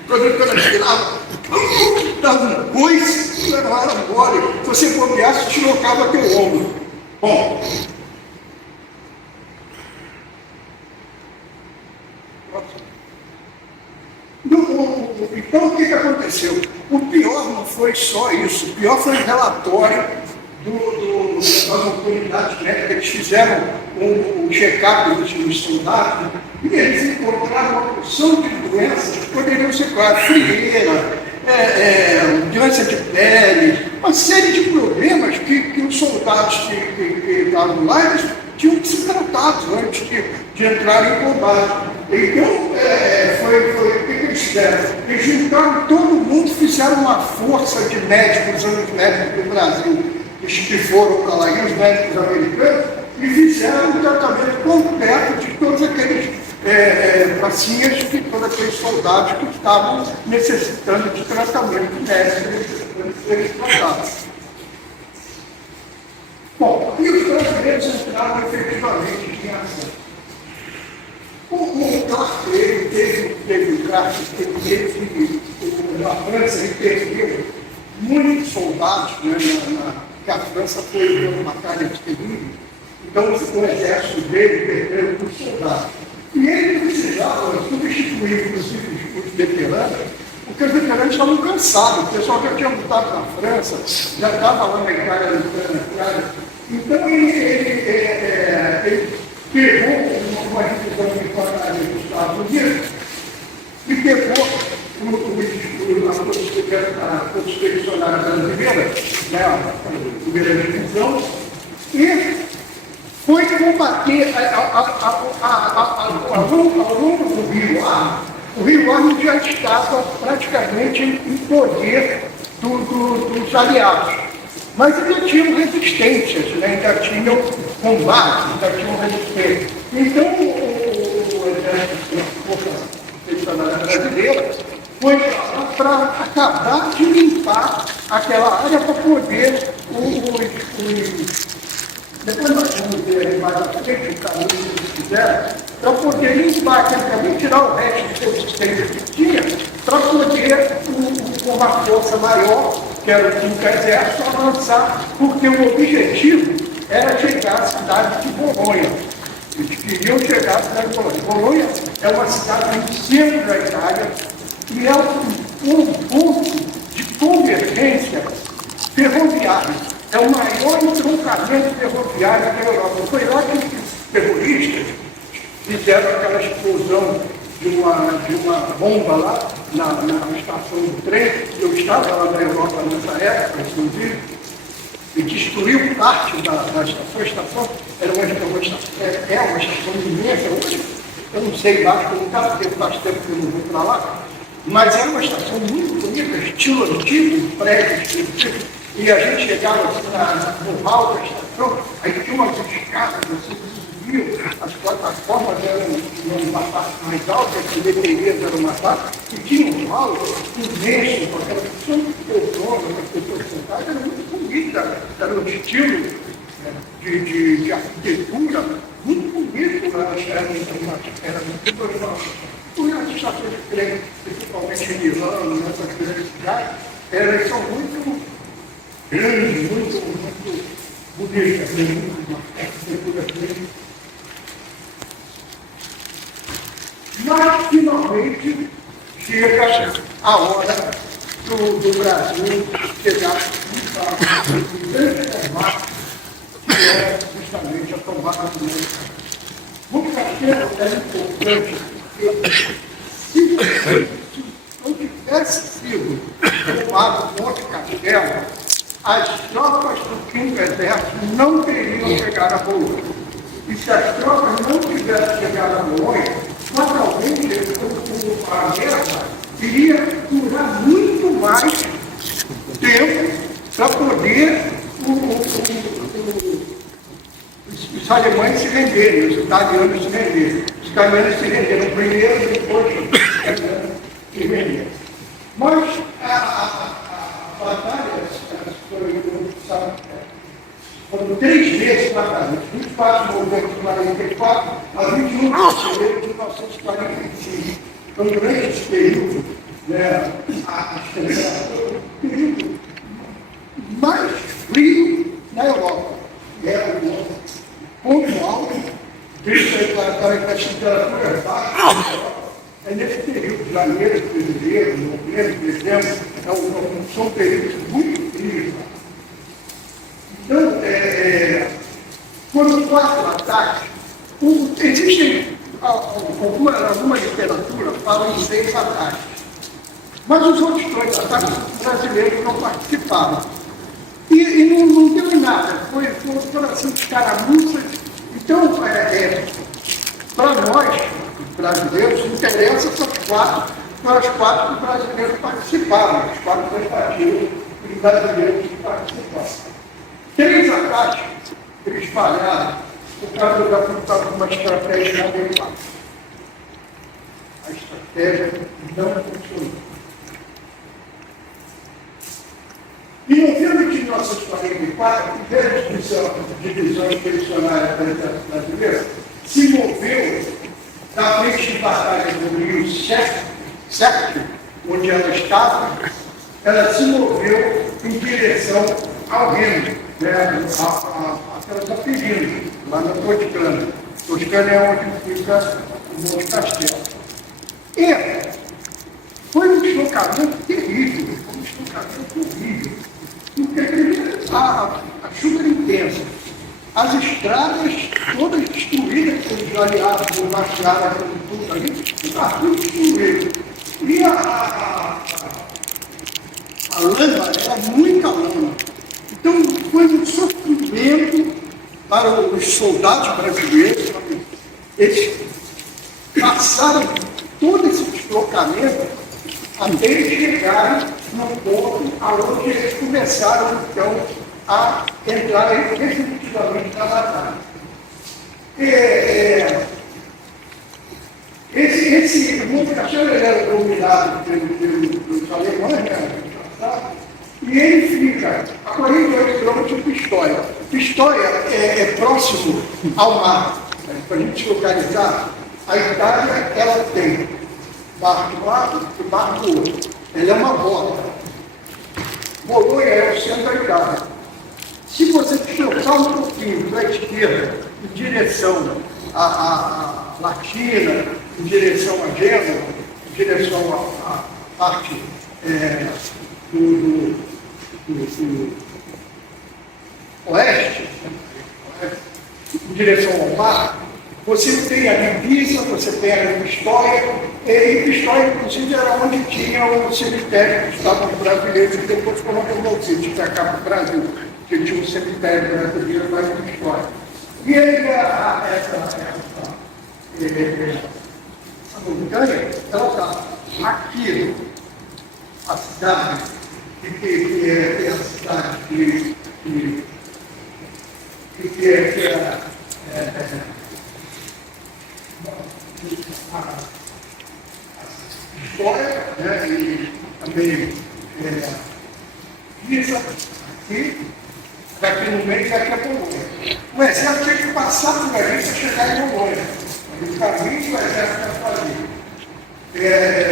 quando atirava, dava um coice, não era mole. Se você bobeasse, deslocava teu ombro. Bom. Então, o que aconteceu? O pior não foi só isso. O pior foi o relatório das autoridades médicas. Eles fizeram um check-up dos soldados e eles encontraram uma porção de doenças que poderiam ser claras. Frieira, doença de pele, uma série de problemas que os soldados que estavam lá, eles tinham que ser tratados antes de entrar em combate. Então, o que eles fizeram? Eles juntaram todo mundo, fizeram uma força de médicos, os médicos do Brasil, que foram para lá, e os médicos americanos, e fizeram um tratamento completo de todos aqueles pracinhas, de todos aqueles soldados que estavam necessitando de tratamento médico, necessitando de serem tratados. Bom, e os brasileiros entraram efetivamente em ação. O Clark, ele teve o Clark, na França, ele perdeu muitos soldados, que a França foi uma batalha terrível. Então, o exército dele perdeu muitos soldados. E ele precisava substituir, inclusive, os veteranos, porque os veteranos estavam cansados. O pessoal já tinha lutado na França, já estava lá na Itália lutando atrás. Então, ele pegou uma divisão de infantaria dos Estados Unidos e pegou a Força Expedicionária Brasileira, a primeira divisão, e foi combater ao longo do Rio Arno. O Rio Arno já estava praticamente em poder dos aliados. Mas ainda tinham resistências, ainda tinham combates, ainda tinham resistência. Então, o exército da Força Expedicionária Brasileira foi para acabar de limpar aquela área para poder depois nós vamos ver mais à frente o caminho que eles fizeram, para poder limpar aquele caminho, tirar o resto de resistência que tinha, para poder, com uma força maior, que era o 5º Exército, avançar, porque o objetivo era chegar à cidade de Bolonha. Eles queriam chegar à cidade de Bolonha. Bolonha é uma cidade no centro da Itália e é um ponto de convergência ferroviária. É o maior entroncamento ferroviário da Europa. Foi lá que os terroristas fizeram aquela explosão de uma bomba lá na estação do trem. Eu estava lá na Europa nessa época, inclusive, e destruiu parte da estação. A estação era uma estação imensa. Hoje, eu não sei lá, porque não estava, porque faz tempo que eu não vou para lá, mas era uma estação muito bonita, estilo antigo, prédio, e a gente chegava no hall da estação, aí tinha umas escadas, você subiu, as plataformas eram uma parte mais alta, as bilheterias eram uma parte, e tinha um hall imenso, com aquela pessoa muito poltrona, as pessoas sentadas, era muito bonita, era um estilo de arquitetura muito bonito, era muito legal. As estações de trem, principalmente em Milão, nessas grandes cidades, elas são muito grandes, muito bonitas, muito arquitetura. Mas, finalmente, chega a hora do Brasil chegar no grande formato, que é justamente a tomada do mundo. Monte Castelo é importante, porque se não tivesse sido tomado Monte Castelo, as tropas do Quinto Exército não teriam chegado a Bolonha. E se as tropas não tivessem chegado a Bolonha, naturalmente, a guerra iria durar muito mais tempo para poder os alemães se renderem, os italianos se renderem. Os italianos se renderam primeiro, depois os italianos se renderam. Mas a batalha foram 3 meses de batalha, 24 de novembro de 1944 a 21 de fevereiro de 1945. Foi um grande período, o período mais frio na Europa. Era o ponto alto, deixa para as temperaturas baixas. É nesse período de janeiro, fevereiro, novembro, dezembro, são períodos muito frios. Então, foram 4 ataques. Existem alguma literatura fala em 6 ataques. Mas os outros 2 ataques brasileiros não participaram. E não deu em nada. Foram assim, escaramuças. Então, para nós, brasileiros, interessa para as 4 que os brasileiros participaram, os 4 tentativas que os brasileiros participaram. 3 ataques eles falharam por causa de uma estratégia inadequada. A estratégia não funcionou. Em novembro de 1944, a primeira divisão expedicionária da Exército Brasileiro se moveu da frente de batalha do rio Sérgio, onde ela estava, ela se moveu em direção ao Reno, aquelas apelidos, lá na Toscana. Toscana é onde fica o Monte Castelo. E foi um deslocamento terrível, porque a chuva era intensa, as estradas todas destruídas pelos aliados, bombardeadas, tudo ali, estava tudo destruído. E a lama era muita lama. Então, foi um sofrimento para os soldados brasileiros. Eles passaram todo esse deslocamento até eles chegarem no ponto onde eles começaram, então, a entrar definitivamente na batalha. Esse Monte Castelo era dominado pelos alemães, e ele fica a 48 quilômetros de Pistoia. Pistoia é próximo ao mar. Para a gente se localizar, a Itália ela tem mar de um lado e mar do outro. Ela é uma rota. Bolonha é o centro da Itália. Se você deslocar um pouquinho para a esquerda, em direção à Latina, em direção a Gênova, em direção à parte do oeste, em direção ao mar, você tem a Pisa, você tem a Pistoia, e Pistoia, inclusive, era onde tinha o cemitério dos Estados brasileiros, que depois foram removidos para cá para o Brasil, que tinha um cemitério brasileiro lá em Pistoia. E aí, essa montanha, ela está aqui, a cidade, que é a cidade que é a história, né, e também Pisa, aqui, daqui no meio, daqui a Polônia. O exército tinha que passar por ali para chegar em Polônia. O caminho que o exército ia fazer.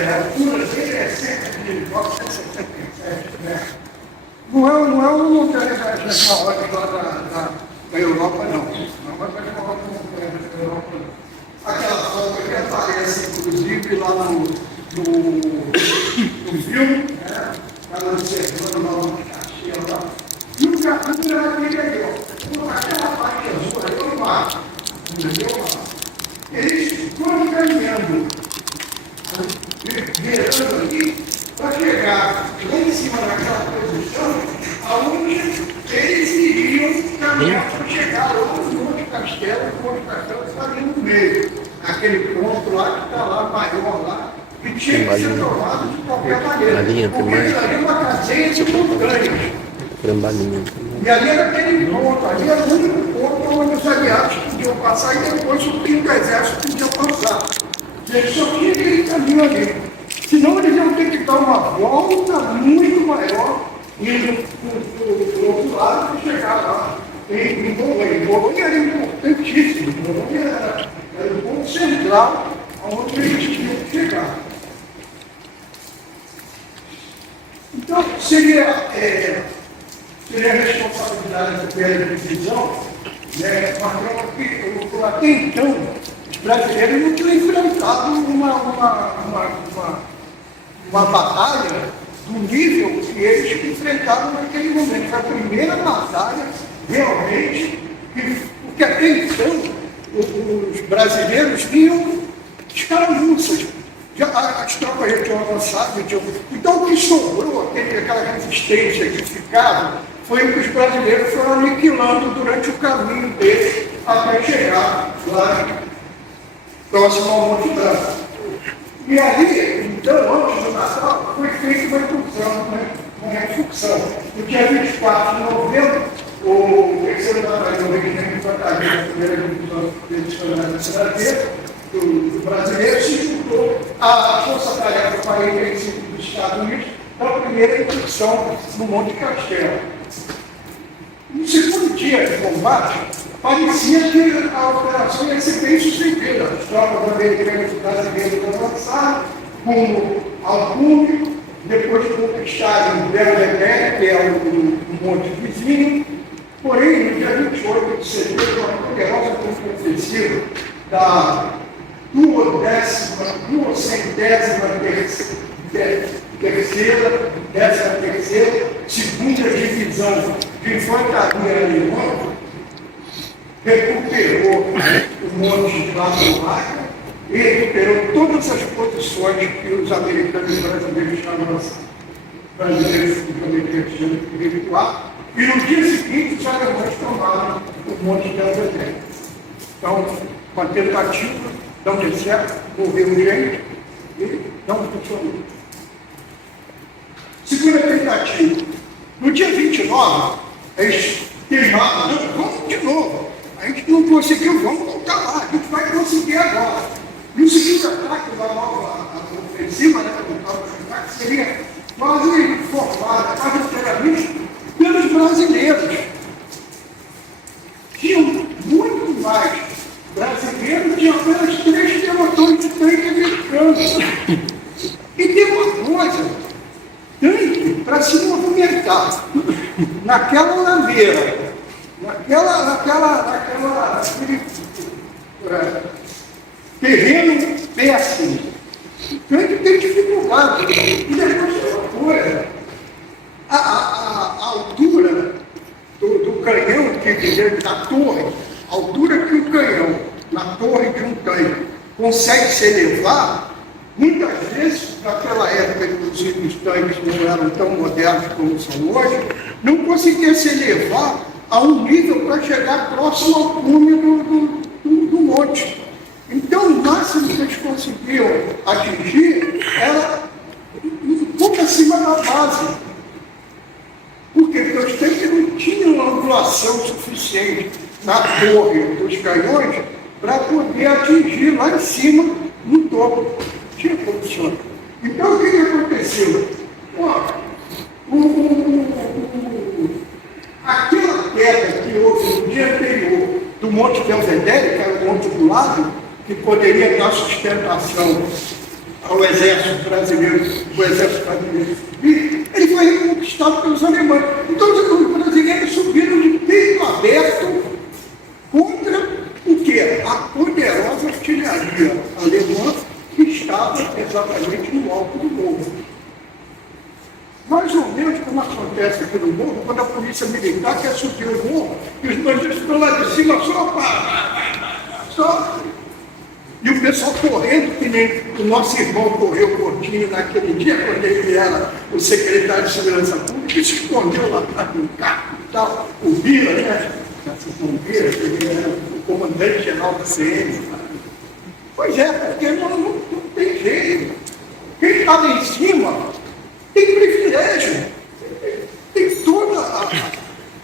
A altura dele é cerca de 977 metros. Não é uma montanha na hora da Europa, não. Não é uma montanha da Europa, não. Aquela foto que aparece, inclusive, lá no filme, né? Estava observando lá no castelo lá. E o capítulo era aquele ali, ó. Aquela parte azul aí, o mar. Entendeu? Eles foram caminhando, virando aqui, para chegar lá em cima daquela posição, aonde eles iriam caminhar para chegar lá no Monte Castelo. O Monte Castelo está ali no meio, aquele ponto lá que está lá, maior lá, que tinha que ser tomado de qualquer maneira. Porque ali é uma cadeia de montanhas. E ali era aquele ponto, ali era o único ponto onde os aliados podiam passar e depois o quinto exército podia passar. E eles só tinham aquele caminho ali. Senão eles iam ter que dar uma volta muito maior indo para o outro lado e chegar lá em Bolonha. Bolonha era importantíssimo. Bolonha era o ponto central onde eles tinham que chegar. Então, seria a responsabilidade pela divisão, né, porque até então os brasileiros não tinham enfrentado uma batalha do nível que eles enfrentaram naquele momento. Foi a primeira batalha realmente, porque até então os brasileiros tinham escaramuças. As tropas já tinham avançado, então o que sobrou, aquela resistência que ficava, foi o que os brasileiros foram aniquilando durante o caminho deles até chegar lá próximo ao Monte Branco. E ali, então, antes do Natal, foi feita uma refluxão. No dia 24 de novembro, o terceiro batalhão do Regimento de Infantaria da primeira divisão do brasileiro se juntou à Força-Tarefa 45 dos Estados Unidos para a primeira incursão no Monte Castelo. No segundo dia de combate, parecia que a operação ia ser bem sucedida. As tropas americanas e brasileiras avançaram rumo ao Cume, depois conquistaram Belvedere, que é o monte vizinho. Porém, no dia 28 de setembro, uma poderosa contraofensiva da 13ª, segunda divisão de infantaria alemã, recuperou o monte de Lagoa e recuperou todas as posições que os americanos e brasileiros tinham lançado. Brasileiros tinham que recuar, e no dia seguinte os alemães tomaram o monte de Belvedere. Então, uma tentativa, não deu certo, morreu gente e não funcionou. Segunda tentativa. No dia 29, eles queimaram, vamos de novo. A gente não conseguiu, vamos voltar lá, a gente vai conseguir agora. E o segundo ataque da nova ofensiva, né, que seria quase formada, quase inteiramente, pelos brasileiros. Tinham muito mais brasileiros, tinha apenas 3 pelotões de tanque americanos. E tem uma coisa, tanque para se movimentar naquela ladeira, naquele terreno péssimo. Então ele tem dificuldade. E depois tem uma coisa, a altura do canhão da torre, a altura que o canhão na torre de um tanque consegue se elevar, muitas vezes, naquela época, inclusive, os tanques não eram tão modernos como são hoje, não conseguia se elevar a um nível para chegar próximo ao cume do monte. Então, o máximo que eles conseguiam atingir era um pouco acima da base. Por quê? Porque os tanques não tinham uma angulação suficiente na torre dos canhões para poder atingir lá em cima, no topo. Tinha condições. Então, o que aconteceu? Aquela queda que houve no dia anterior do Monte Belvedere, que era o monte do lado, que poderia dar sustentação ao exército brasileiro, ele foi reconquistado pelos alemães. Então, os brasileiros subiram de peito aberto contra o quê? A poderosa artilharia alemã que estava exatamente no alto do morro. Mais ou menos como acontece aqui no morro, quando a polícia militar quer subir o morro, e os bandidos estão lá de cima só. E o pessoal correndo, que nem o nosso irmão correu Coutinho naquele dia, quando ele era o secretário de Segurança Pública, e se escondeu lá atrás do carro e tal. O Vila, né? O Vila, ele era o comandante-geral do CM. Pois é, porque não tem jeito. Quem está lá em cima tem privilégio, tem toda a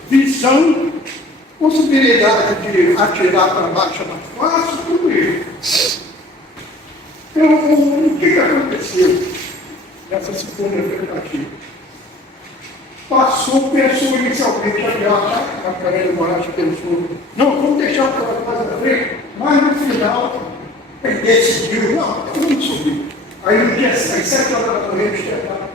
visão, possibilidade de atirar para baixo da face, tudo isso. Então, o que aconteceu nessa segunda tentativa? Pensou inicialmente, a Carolina Moraes pensou, não, vamos deixar o cara mais à frente, mas no final ele decidiu, não, vamos subir. Aí no dia 6, 7 horas da manhã, eles tentaram.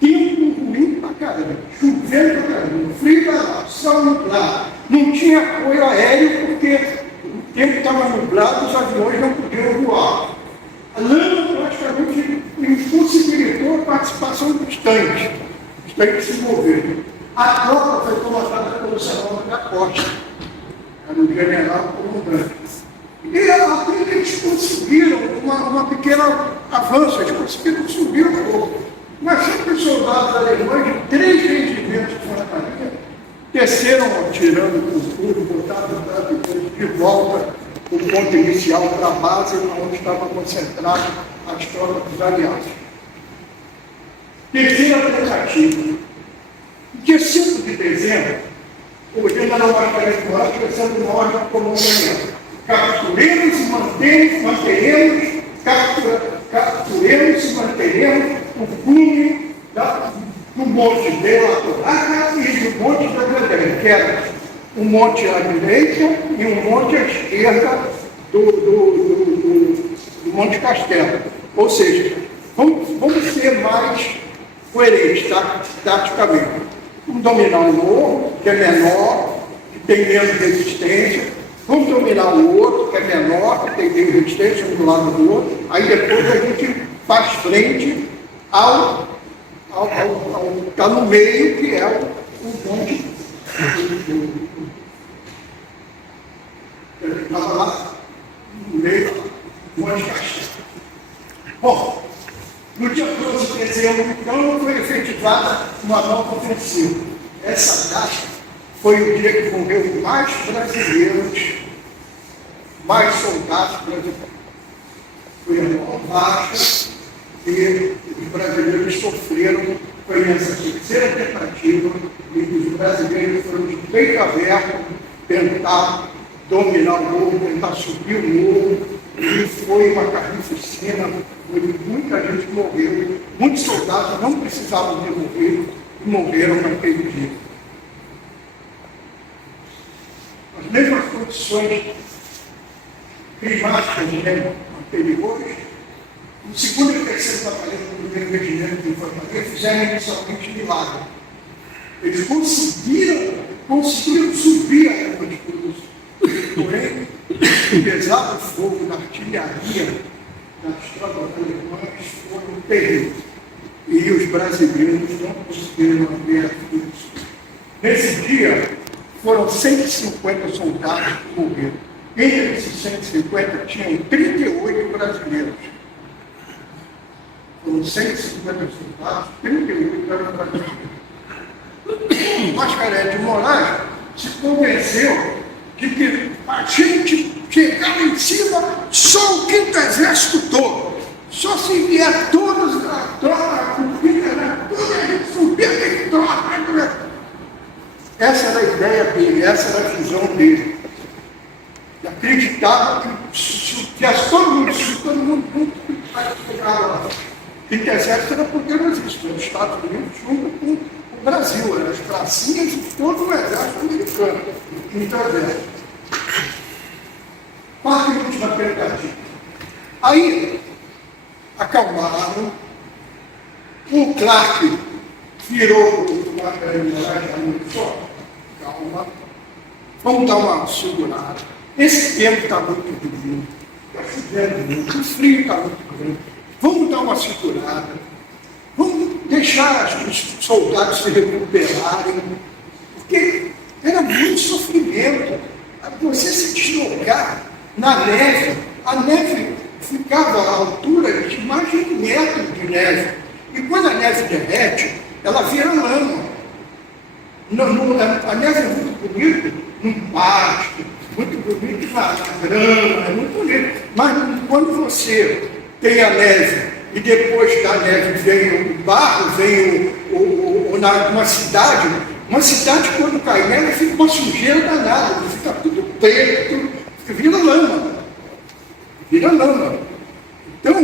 Tempo ruim pra caramba, chovendo pra caramba, frio pra lá, sol nublado, não tinha apoio aéreo porque o tempo estava nublado, os aviões não podiam voar. A lama praticamente impossibilitou a participação dos tanques. Os tanques se moveram. A tropa foi comandada pelo Serrano da Costa, era o general comandante. E até que eles conseguiram uma pequena avanço, eles conseguiram subir um pouco. Mas sempre os soldados alemães de 3 regimentos de infantaria desceram atirando com tudo, botaram de volta o ponto inicial para a base, onde estavam concentradas as tropas dos aliados. Terceira tentativa. Dia 5 de dezembro, o general Margareth Moraes recebe uma ordem do comandante. Capturemos e manteremos o cume do Monte de La Torraca e do Monte da Grandene, que era um monte à direita e um monte à esquerda do Monte Castelo. Ou seja, vamos ser mais coerentes taticamente. Vamos dominar o morro, que é menor, que tem menos resistência. Vamos dominar o outro, que é menor, que tem menos resistência um do lado do outro. Aí depois a gente faz frente ao está no meio, que é o monte. Ele estava lá no meio do Monte Castelo. Bom, no dia 12 de dezembro, então, foi efetivada uma nova ofensiva. Essa data foi o dia que morreu mais brasileiros, mais soldados brasileiros. Foi a maior baixa que os brasileiros sofreram, foi nessa terceira tentativa, e os brasileiros foram de peito aberto tentar dominar o morro, tentar subir o morro, e foi uma carnificina, muita gente morreu, muitos soldados não precisavam de morrer, e morreram naquele dia. As mesmas condições climáticas anteriores, o segundo e o terceiro batalhão do primeiro regimento de infantaria fizeram inicialmente milagre. Eles conseguiram subir a rua de Cruz. Porém, pesado fogo da artilharia das tropas alemãs foram terríveis. E os brasileiros não conseguiram ver isso. Nesse dia, foram 150 soldados que morreram. Entre esses 150, tinham 38 brasileiros. Foram 150 soldados, 38 eram brasileiros. Mascarenhas de Moraes se convenceu de que a gente chegava em cima só o quinto exército todo. Só se vier todos a tropa, toda a gente subia aquele tropa. Essa era a ideia dele, essa era a visão dele. E acreditava que se todo mundo chegava lá. Quinto exército era poderosíssimo, os Estados Unidos junto com o Brasil, eram as pracinhas e todo o exército americano, o quinto exército. Quarta e última tentativa. Aí, acalmaram, o Clark virou o Mascarenhas muito forte. Calma, vamos dar uma segurada. Esse tempo está muito ruim, está chovendo muito, o frio está muito grande. Vamos dar uma segurada, vamos deixar os soldados se recuperarem, porque era muito sofrimento. Você se deslocar na neve, a neve ficava à altura de mais de 1 metro de neve. E quando a neve derrete, ela vira lama. A neve é muito bonita num pasto, muito bonita na grama, é muito bonito. Mas quando você tem a neve e depois da neve vem o barro, vem uma cidade quando cai neve fica uma sujeira danada, fica tudo preto, vira lama. Então,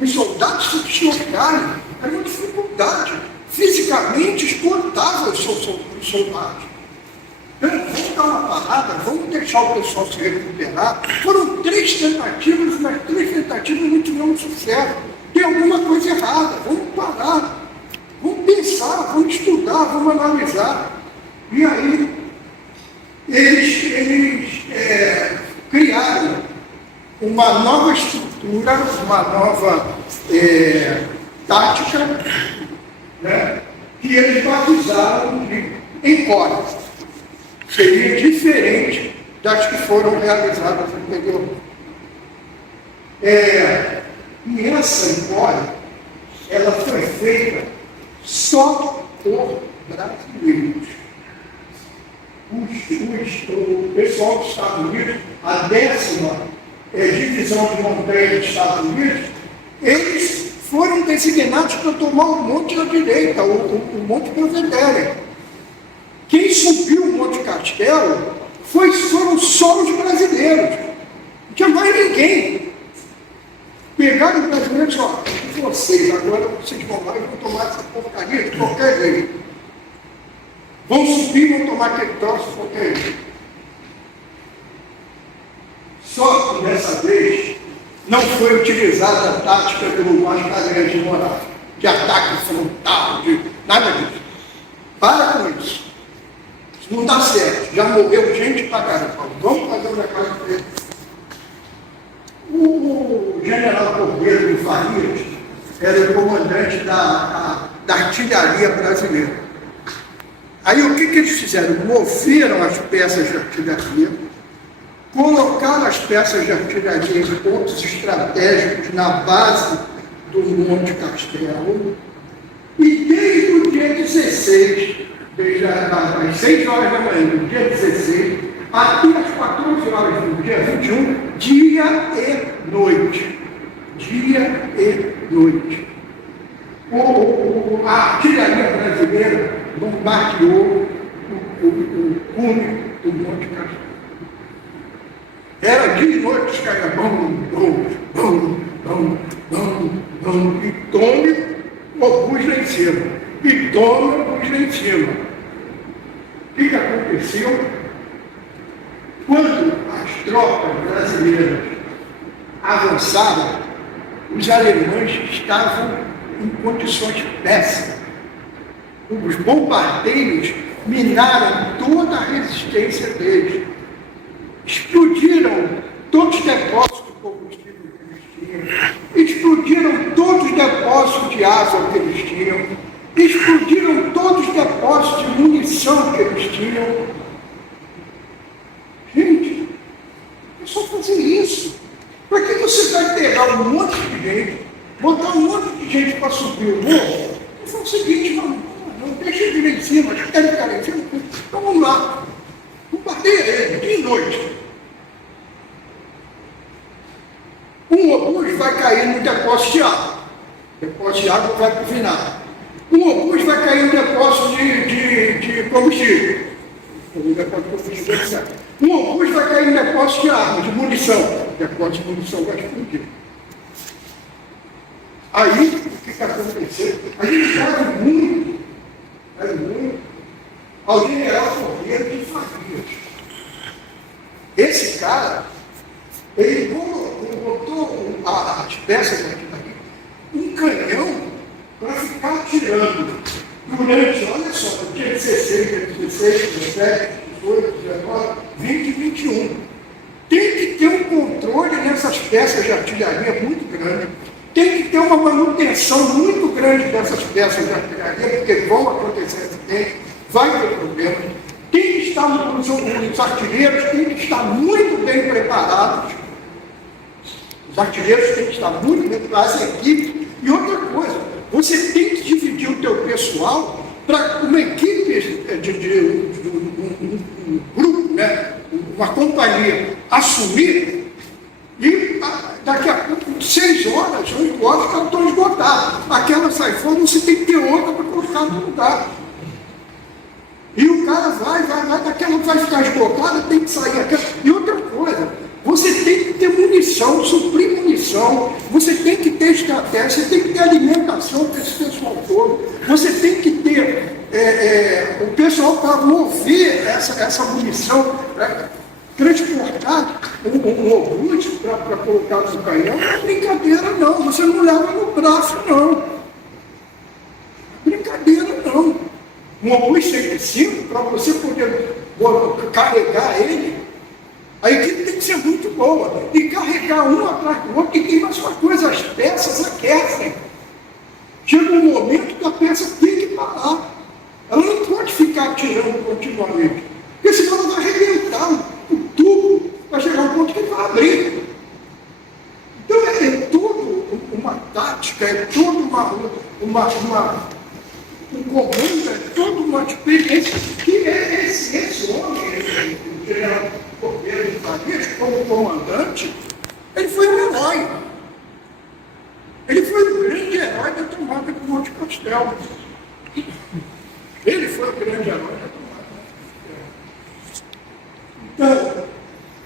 os soldados se deslocarem, era uma dificuldade. Fisicamente esgotava os soldados. Então, vamos dar uma parada, vamos deixar o pessoal se recuperar. Foram 3 tentativas, mas 3 tentativas não tiveram sucesso. Tem alguma coisa errada, vamos parar. Vamos pensar, vamos estudar, vamos analisar. E aí, eles criaram uma nova estrutura, uma nova tática, né, que eles batizaram de Encore. Seria diferente das que foram realizadas anteriormente. E essa Encore, ela foi feita só por brasileiros. O pessoal dos Estados Unidos, a 10ª divisão de montanha dos Estados Unidos, eles foram designados para tomar o Monte à direita, o Monte Belvedere. Quem subiu o Monte Castelo foram só os brasileiros. Não tinha mais ninguém. Pegaram os brasileiros e falaram, vocês agora vocês vão lá e vão tomar essa porcaria de qualquer jeito. Vão subir e vão tomar aquele troço de qualquer jeito. Só que dessa vez não foi utilizada a tática do Mascarenhas de Moraes, de ataque frontal, de nada disso. Para com isso. Isso não dá certo. Já morreu gente pra caramba. Vamos fazer um negócio dele. O general Cordeiro de Farias era o comandante da artilharia brasileira. Aí o que eles fizeram? Moveram as peças de artilharia, colocaram as peças de artilharia em pontos estratégicos na base do Monte Castelo, e desde o dia 16, desde as 6 horas da manhã do dia 16, até as 14 horas do dia 21, dia e noite. Dia e noite. A artilharia brasileira bombardeou o cume do Monte Castelo. Era dia e noite, os caras e tome obus lá em cima. E tome obus lá em cima. O que aconteceu? Quando as tropas brasileiras avançaram, os alemães estavam em condições péssimas. Os bombardeiros minaram toda a resistência deles. Explodiram depósitos de combustível que eles tinham, explodiram todos os depósitos de água que eles tinham, explodiram todos os depósitos de munição que eles tinham. Gente, é só fazer isso. Para que você vai pegar um monte de gente, botar um monte de gente para subir o morro e falar o seguinte: não deixa ele vir em cima, quer ficar em cima? Então vamos lá, bombardeia ele, dia e noite. Um obus vai cair no depósito de água. O depósito de água vai para o vinagre. Um obus vai cair no depósito de combustível. Um obus vai cair no depósito de arma, de munição. O depósito de munição vai explodir. Aí, o que aconteceu? A gente sabe muito ao general Correia de Farias. Esse cara, ele botou as peças aqui, um canhão para ficar atirando durante, olha só, do dia 16, 17, 18, 19, 20 e 21. Tem que ter um controle nessas peças de artilharia muito grande. Tem que ter uma manutenção muito grande dessas peças de artilharia, porque vão acontecer acidentes, vai ter problemas. Tem que estar, os artilheiros têm que estar muito bem preparados. Os artilheiros têm que estar muito bem preparados, as equipes. E outra coisa, você tem que dividir o teu pessoal para uma equipe um grupo, né? Uma companhia assumir e daqui a pouco, 6 horas, 8 horas, os caras estão esgotados. Aquela sai fora, você tem que ter outra para colocar no lugar. E o cara vai, daquela vai ficar esgotada, tem que sair aquela. E outra coisa, você tem que ter munição, suprir munição, você tem que ter estratégia, você tem que ter alimentação para esse pessoal todo, você tem que ter o pessoal para mover essa munição, transportar um obus para colocar no canhão. Não é brincadeira não, você não leva no braço não. Brincadeira não. Um obus 105, para você poder carregar ele, a equipe tem que ser muito boa. E carregar um atrás do outro, e tem mais uma coisa, as peças aquecem. Chega um momento que a peça tem que parar. Ela não pode ficar atirando continuamente. Porque senão ela vai arrebentar o tubo, vai chegar um ponto que ele vai abrir. Então é toda uma tática, é toda um comando, é toda uma experiência que esse homem, o general Correia de Farias, como comandante, ele foi um herói. Ele foi o grande herói da tomada do Monte Castelo. Ele foi o grande herói da tomada do Monte Castelo. Então,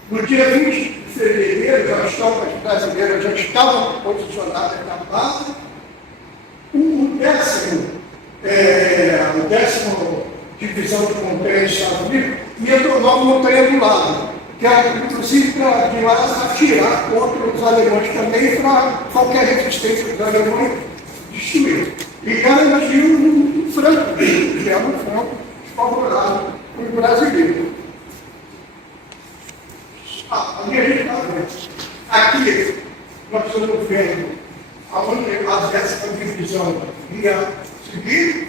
no dia 20 de fevereiro, as tropas brasileiras já estavam posicionadas na base. O 10º Divisão de Montanha dos Estados Unidos ia tomar uma montanha do lado, que era, inclusive, para de lá atirar contra os alemães também, para qualquer resistência dos alemães destruir. E garantiu um franco, que era um franco desfavorável para os brasileiros. Ali a gente está vendo. Aqui, nós estamos vendo aonde a 10ª Divisão ia seguir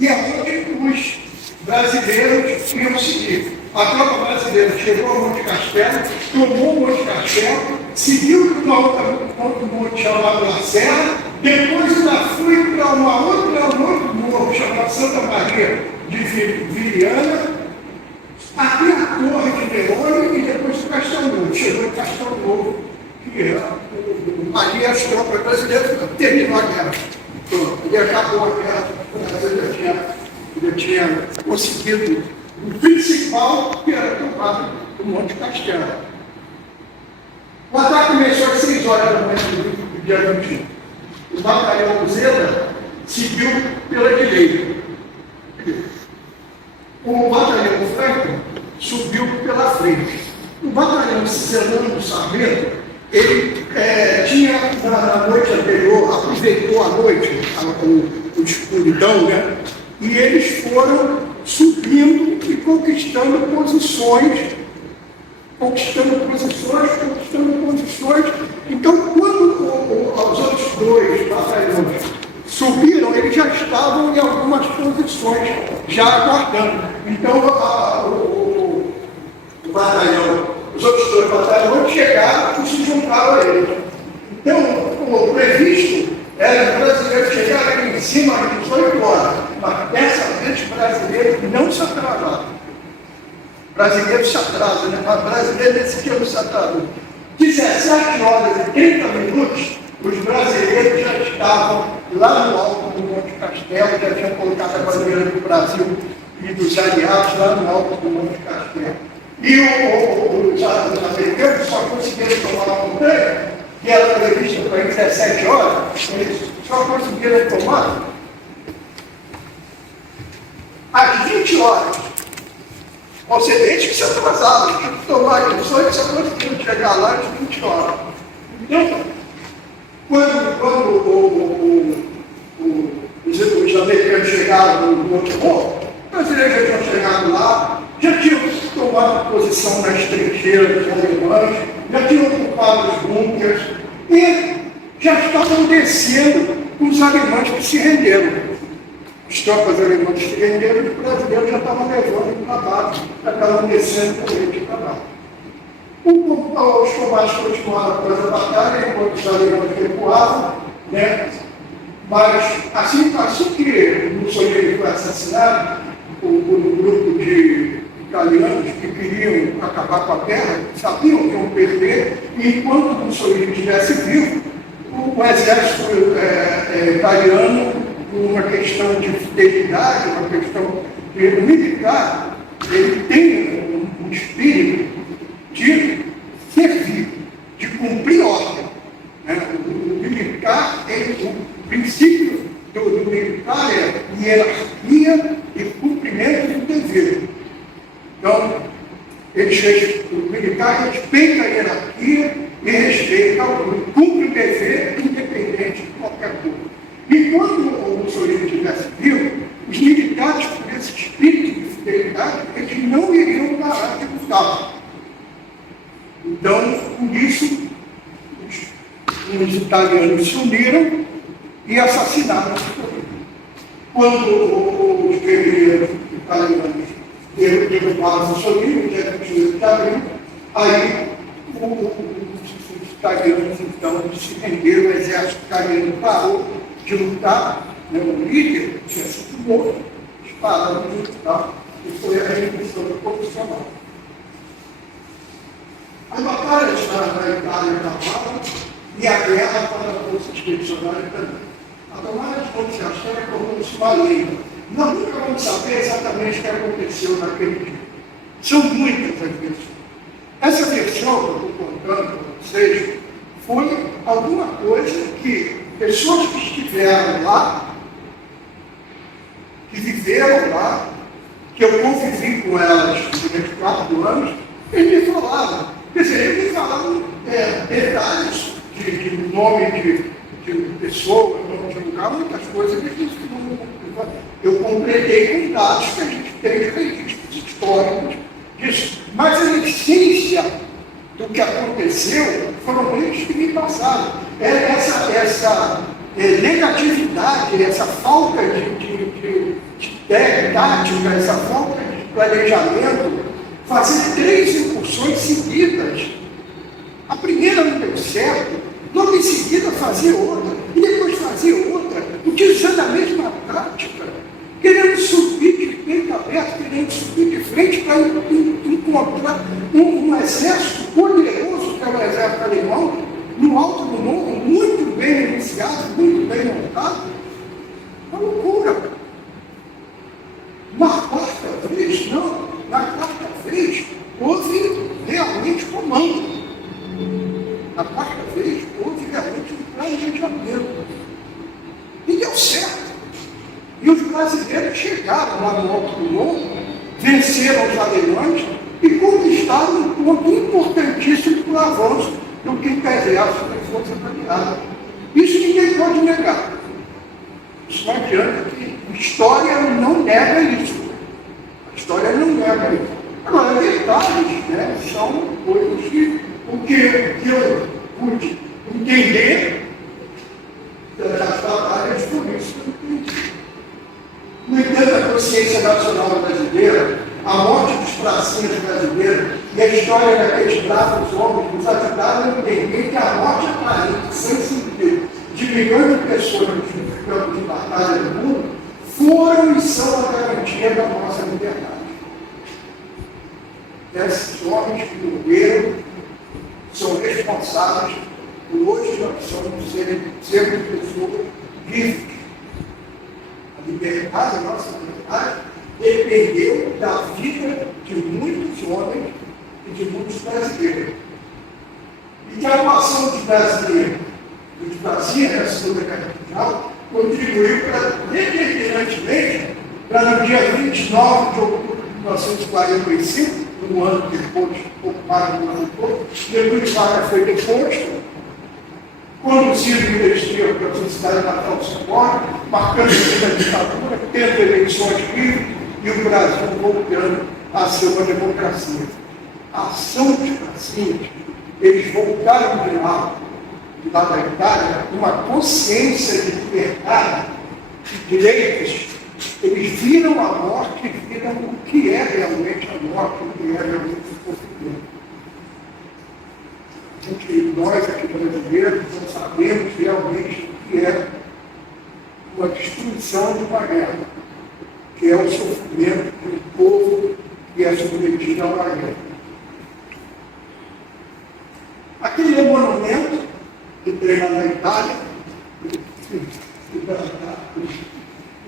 e aonde os brasileiros iam seguir. A tropa brasileira chegou a Monte Castelo, tomou Monte Castelo, seguiu para outro monte chamado La Serra, depois ainda foi para um outro morro chamado Santa Maria de Viriana, até a Torre de Leone e depois o Castelo Novo. Chegou em Castelo Novo, que era ali as tropas brasileiras terminou a guerra. Ele acabou a guerra, o Brasil já tinha conseguido o principal, que era tomado do Monte Castelo. O ataque começou às 6 horas da manhã do dia 21. O batalhão Zeda seguiu pela direita. O batalhão Franco subiu pela frente. O batalhão Celano Sarmento, ele tinha, na noite anterior, aproveitou a noite, o escuridão, né? E eles foram subindo e conquistando posições conquistando posições. Então, quando os outros 2 batalhões subiram, eles já estavam em algumas posições, já aguardando. Então, os outros 2 batalhões chegaram e se juntaram a eles. Então, o previsto era brasileiro chegar aqui em cima às 18 horas, mas dessa vez brasileiro não se atrasaram. Brasileiro se atrasa, né? Mas brasileiro nesse dia não se atrasou. 17 horas e 30 minutos, os brasileiros já estavam lá no alto do Monte Castelo, já tinham colocado a bandeira do Brasil e dos aliados lá no alto do Monte Castelo. E os americanos só conseguiram tomar a montanha, que era prevista para 17 horas, eles só conseguiram tomar às 20 horas. Ou seja, eles que se atrasaram, tinham que tomar as 18, só conseguiram chegar lá às 20 horas. Então, quando os americanos chegaram no Monte Rock, os brasileiros já tinham chegado lá, já tinham tomado posição nas trincheiras alemãs, já tinham ocupado os bunkers e já estavam descendo os alemães que se renderam. As tropas alemãs se renderam e os brasileiros já estavam levando para baixo, já estavam descendo com eles para baixo. Os combates continuaram após a batalha, enquanto os alemães recuavam, né? Mas assim que Mussolini foi assassinado, o grupo de italianos que queriam acabar com a guerra, sabiam que iam perder, e enquanto Mussolini estivesse vivo, o exército italiano, uma questão de fidelidade, uma questão militar, ele tem um espírito de servir, de cumprir ordem. Né? O militar, o princípio do militar é hierarquia e cumprimento do dever. Então, o militar respeita a hierarquia e respeita o grupo, cumpre o dever independente de qualquer coisa. E quando o Mussolini estivesse vivo, os militares, por esse espírito de fidelidade, eles não iriam parar de lutar. Então, por isso, os italianos se uniram e assassinaram o Mussolini. Quando os guerreiros italianos derrubaram Mussolini, dia 28 de abril, aí os italianos, então, se renderam, o exército italiano parou de lutar, né? O líder tinha sido morto, eles pararam de lutar, e foi a rendição do profissional. As batalhas na Itália acabaram e a guerra para a Força Expedicionária também. A tomada de Monte Castelo tornou-se uma lenda. Nós nunca vamos saber exatamente o que aconteceu naquele dia. São muitas as versões. Essa versão que eu estou contando para vocês foi alguma coisa que pessoas que estiveram lá, que viveram lá, que eu convivi com elas durante 4 anos, eles me falaram. Quer dizer, eles me falaram detalhes de nome de pessoa, nome de lugar, muitas coisas que eu completei com dados que a gente tem registros históricos disso. Mas a essência do que aconteceu foram eles que me passaram. Essa negatividade, essa falta de tática, essa falta de planejamento, fazer 3 incursões seguidas. A primeira não deu certo, logo em seguida fazer outra, e depois fazer outra, utilizando a mesma tática, querendo subir de peito aberto, querendo subir de frente para encontrar um exército poderoso, que é o exército alemão, no alto do morro, muito bem iniciado, muito bem montado. Uma loucura. Na quarta vez, não. Na quarta vez, houve realmente comando. Na quarta vez, houve realmente um planejamento. E deu certo. E os brasileiros chegaram lá no alto do morro, venceram os alemães e conquistaram um ponto importantíssimo para o avanço do quinto exército da Força Aliada. Isso ninguém pode negar. Isso não adianta, que a história não nega isso. A história não nega isso. Agora, detalhes, né, são coisas que o que eu pude entender das batalhas por isso que eu entendi. No entanto, a consciência nacional brasileira, a morte dos pracinhas brasileiros e a história daqueles bravos homens nos ajudaram a entender que a morte aparente, sem sentido, de milhões de pessoas nos campos de batalha do mundo, foram e são a garantia da nossa liberdade. Esses homens que morreram são responsáveis por hoje nós somos sermos pessoas vivas. A liberdade, a nossa liberdade, dependeu da vida de muitos homens e de muitos brasileiros. E que a atuação dos brasileiros, dos brasileiros na Segunda Guerra Mundial, contribuiu determinantemente para no dia 29 de outubro de 1945, um ano depois, pouco mais de um ano depois, Getúlio Vargas foi deposto, conduzido em Recife pela Sociedade Natal de São Paulo, marcando o fim da ditadura, tendo eleições livres e o Brasil voltando a ser uma democracia. A ação dos pracinhas, eles voltaram de lá da Itália, com uma consciência de liberdade, de direitos. Eles viram a morte e viram o que é realmente a morte, o que é realmente o sofrimento. Nós aqui brasileiros não sabemos realmente o que é uma destruição de uma guerra, que é o sofrimento de um povo que é submetido a uma guerra. Aquele monumento que tem lá na Itália,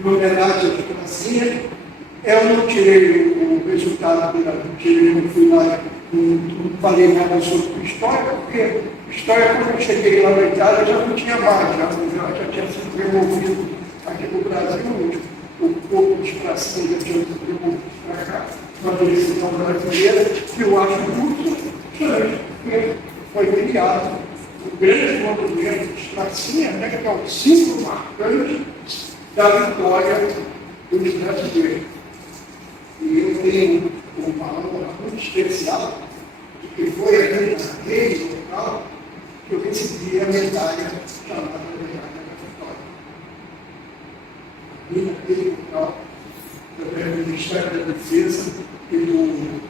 em homenagem às pracinhas, eu não tirei o resultado não fui lá, não falei nada sobre história, porque história, quando eu cheguei lá na Itália, já não tinha mais, já tinha sido removido aqui no Brasil, o povo dos pracinhas já tinha sido removido para cá, uma decisão brasileira, que eu acho muito estranho, porque foi criado o grande monumento dos pracinhas, né, que é o símbolo marcante da vitória dos brasileiros. E eu tenho uma honra muito especial, que foi aqui naquele local que eu recebi a medalha chamada Medalha da Vitória. E naquele local, do Ministério da Defesa e do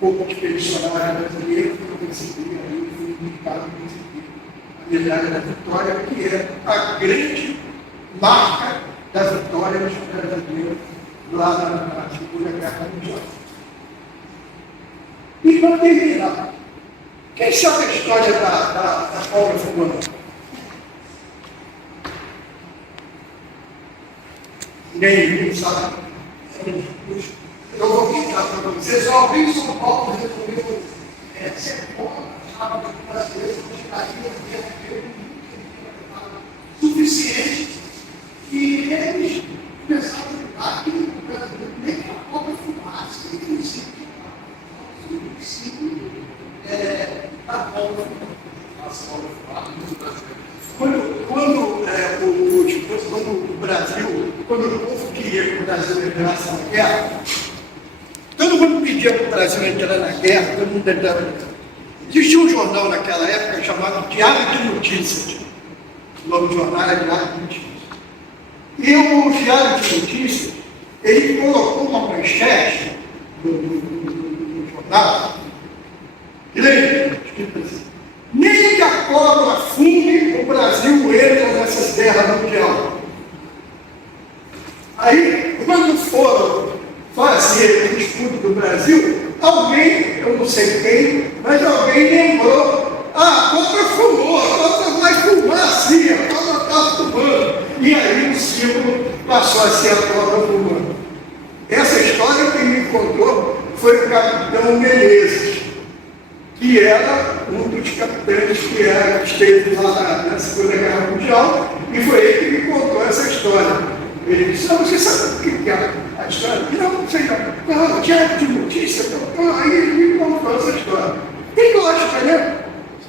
Corpo Expedicionário Brasileiro, eu recebi aí, fui indicado e recebi a Medalha da Vitória, que é a grande marca da vitória dos brasileiros lá na Segunda Guerra Mundial. E para terminar, quem sabe a história da cobra fumante? Ninguém sabe. Eu vou contar para vocês. Eu ouvi em São Paulo respondeu essa é cobra, sabe, que brasileiro não suficiente e eles pensavam que o brasileiro nem que a cobra fumasse, inclusive quando o povo queria que o Brasil entrasse na guerra, todo mundo pedia para o Brasil entrar na guerra, todo mundo entrava na guerra. Existia um jornal naquela época chamado Diário de Notícias. O nome do jornal era Diário de Notícias. E o Diário de Notícias, ele colocou uma manchete no jornal, grande, escrito assim: nem que a cobra fume, o Brasil entra nessa guerra mundial. Aí, quando foram fazer o estudo do Brasil, alguém, eu não sei quem, mas alguém lembrou: a cobra fumou, a cobra vai fumar sim, a cobra está fumando. E aí o símbolo passou a ser a cobra fumando. Essa história quem me contou foi o capitão Menezes, que era um dos capitães que esteve lá na Segunda Guerra Mundial, e foi ele que me contou essa história. Ele disse: não, você sabe o que é a história? Não sei não. Diário de Notícias, aí ele me contou essa história. Tem lógica, né?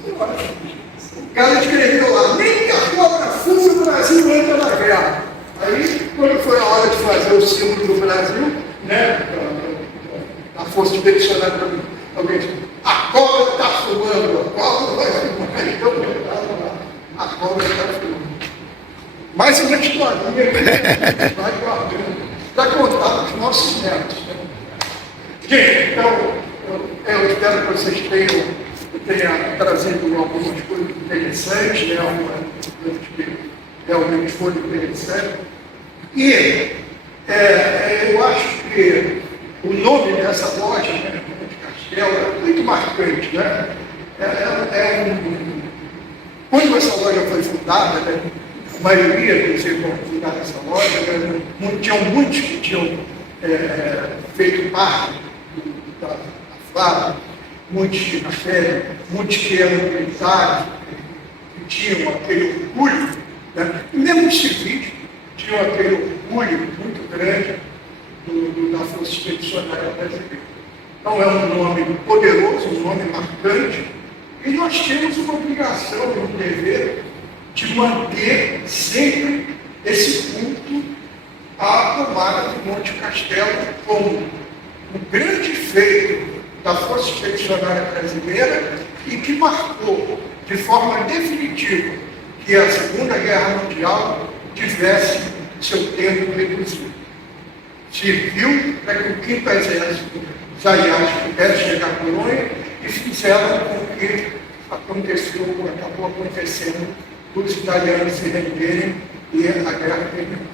O cara escreveu lá: nem que a cobra fume, o Brasil entra na guerra. Aí, quando foi a hora de fazer o símbolo do Brasil, né, a Força Expedicionária para mim. Alguém disse, a cobra está fumando, a cobra vai fumar. Então, eu estava lá, a cobra está fumando. Mais uma historinha que vai guardando, para contar para os nossos netos. Gente, então, eu espero que vocês tenham trazido algumas coisas interessantes, né? Algumas coisas que realmente foram interessantes. E eu acho que o nome dessa loja, né, de Castelo, é muito marcante, né? Quando essa loja foi fundada, né, a maioria dos irmãos que fundaram essa loja, né, tinham muitos que tinham feito parte da FLAB, muitos de café, muitos que eram militares, que tinham aquele orgulho, né? E mesmo os civis tinham aquele orgulho muito grande da Força Expedicionária Brasileira. Então é um nome poderoso, um nome marcante, e nós temos uma obrigação, um dever de manter sempre esse culto à tomada do Monte Castelo como um grande feito da Força Expedicionária Brasileira e que marcou de forma definitiva que a Segunda Guerra Mundial tivesse seu tempo reduzido. Serviu para que o 5º Exército, os aliados, pudesse chegar à Polônia e fizeram com que acabou acontecendo, os italianos se renderem e a guerra terminou.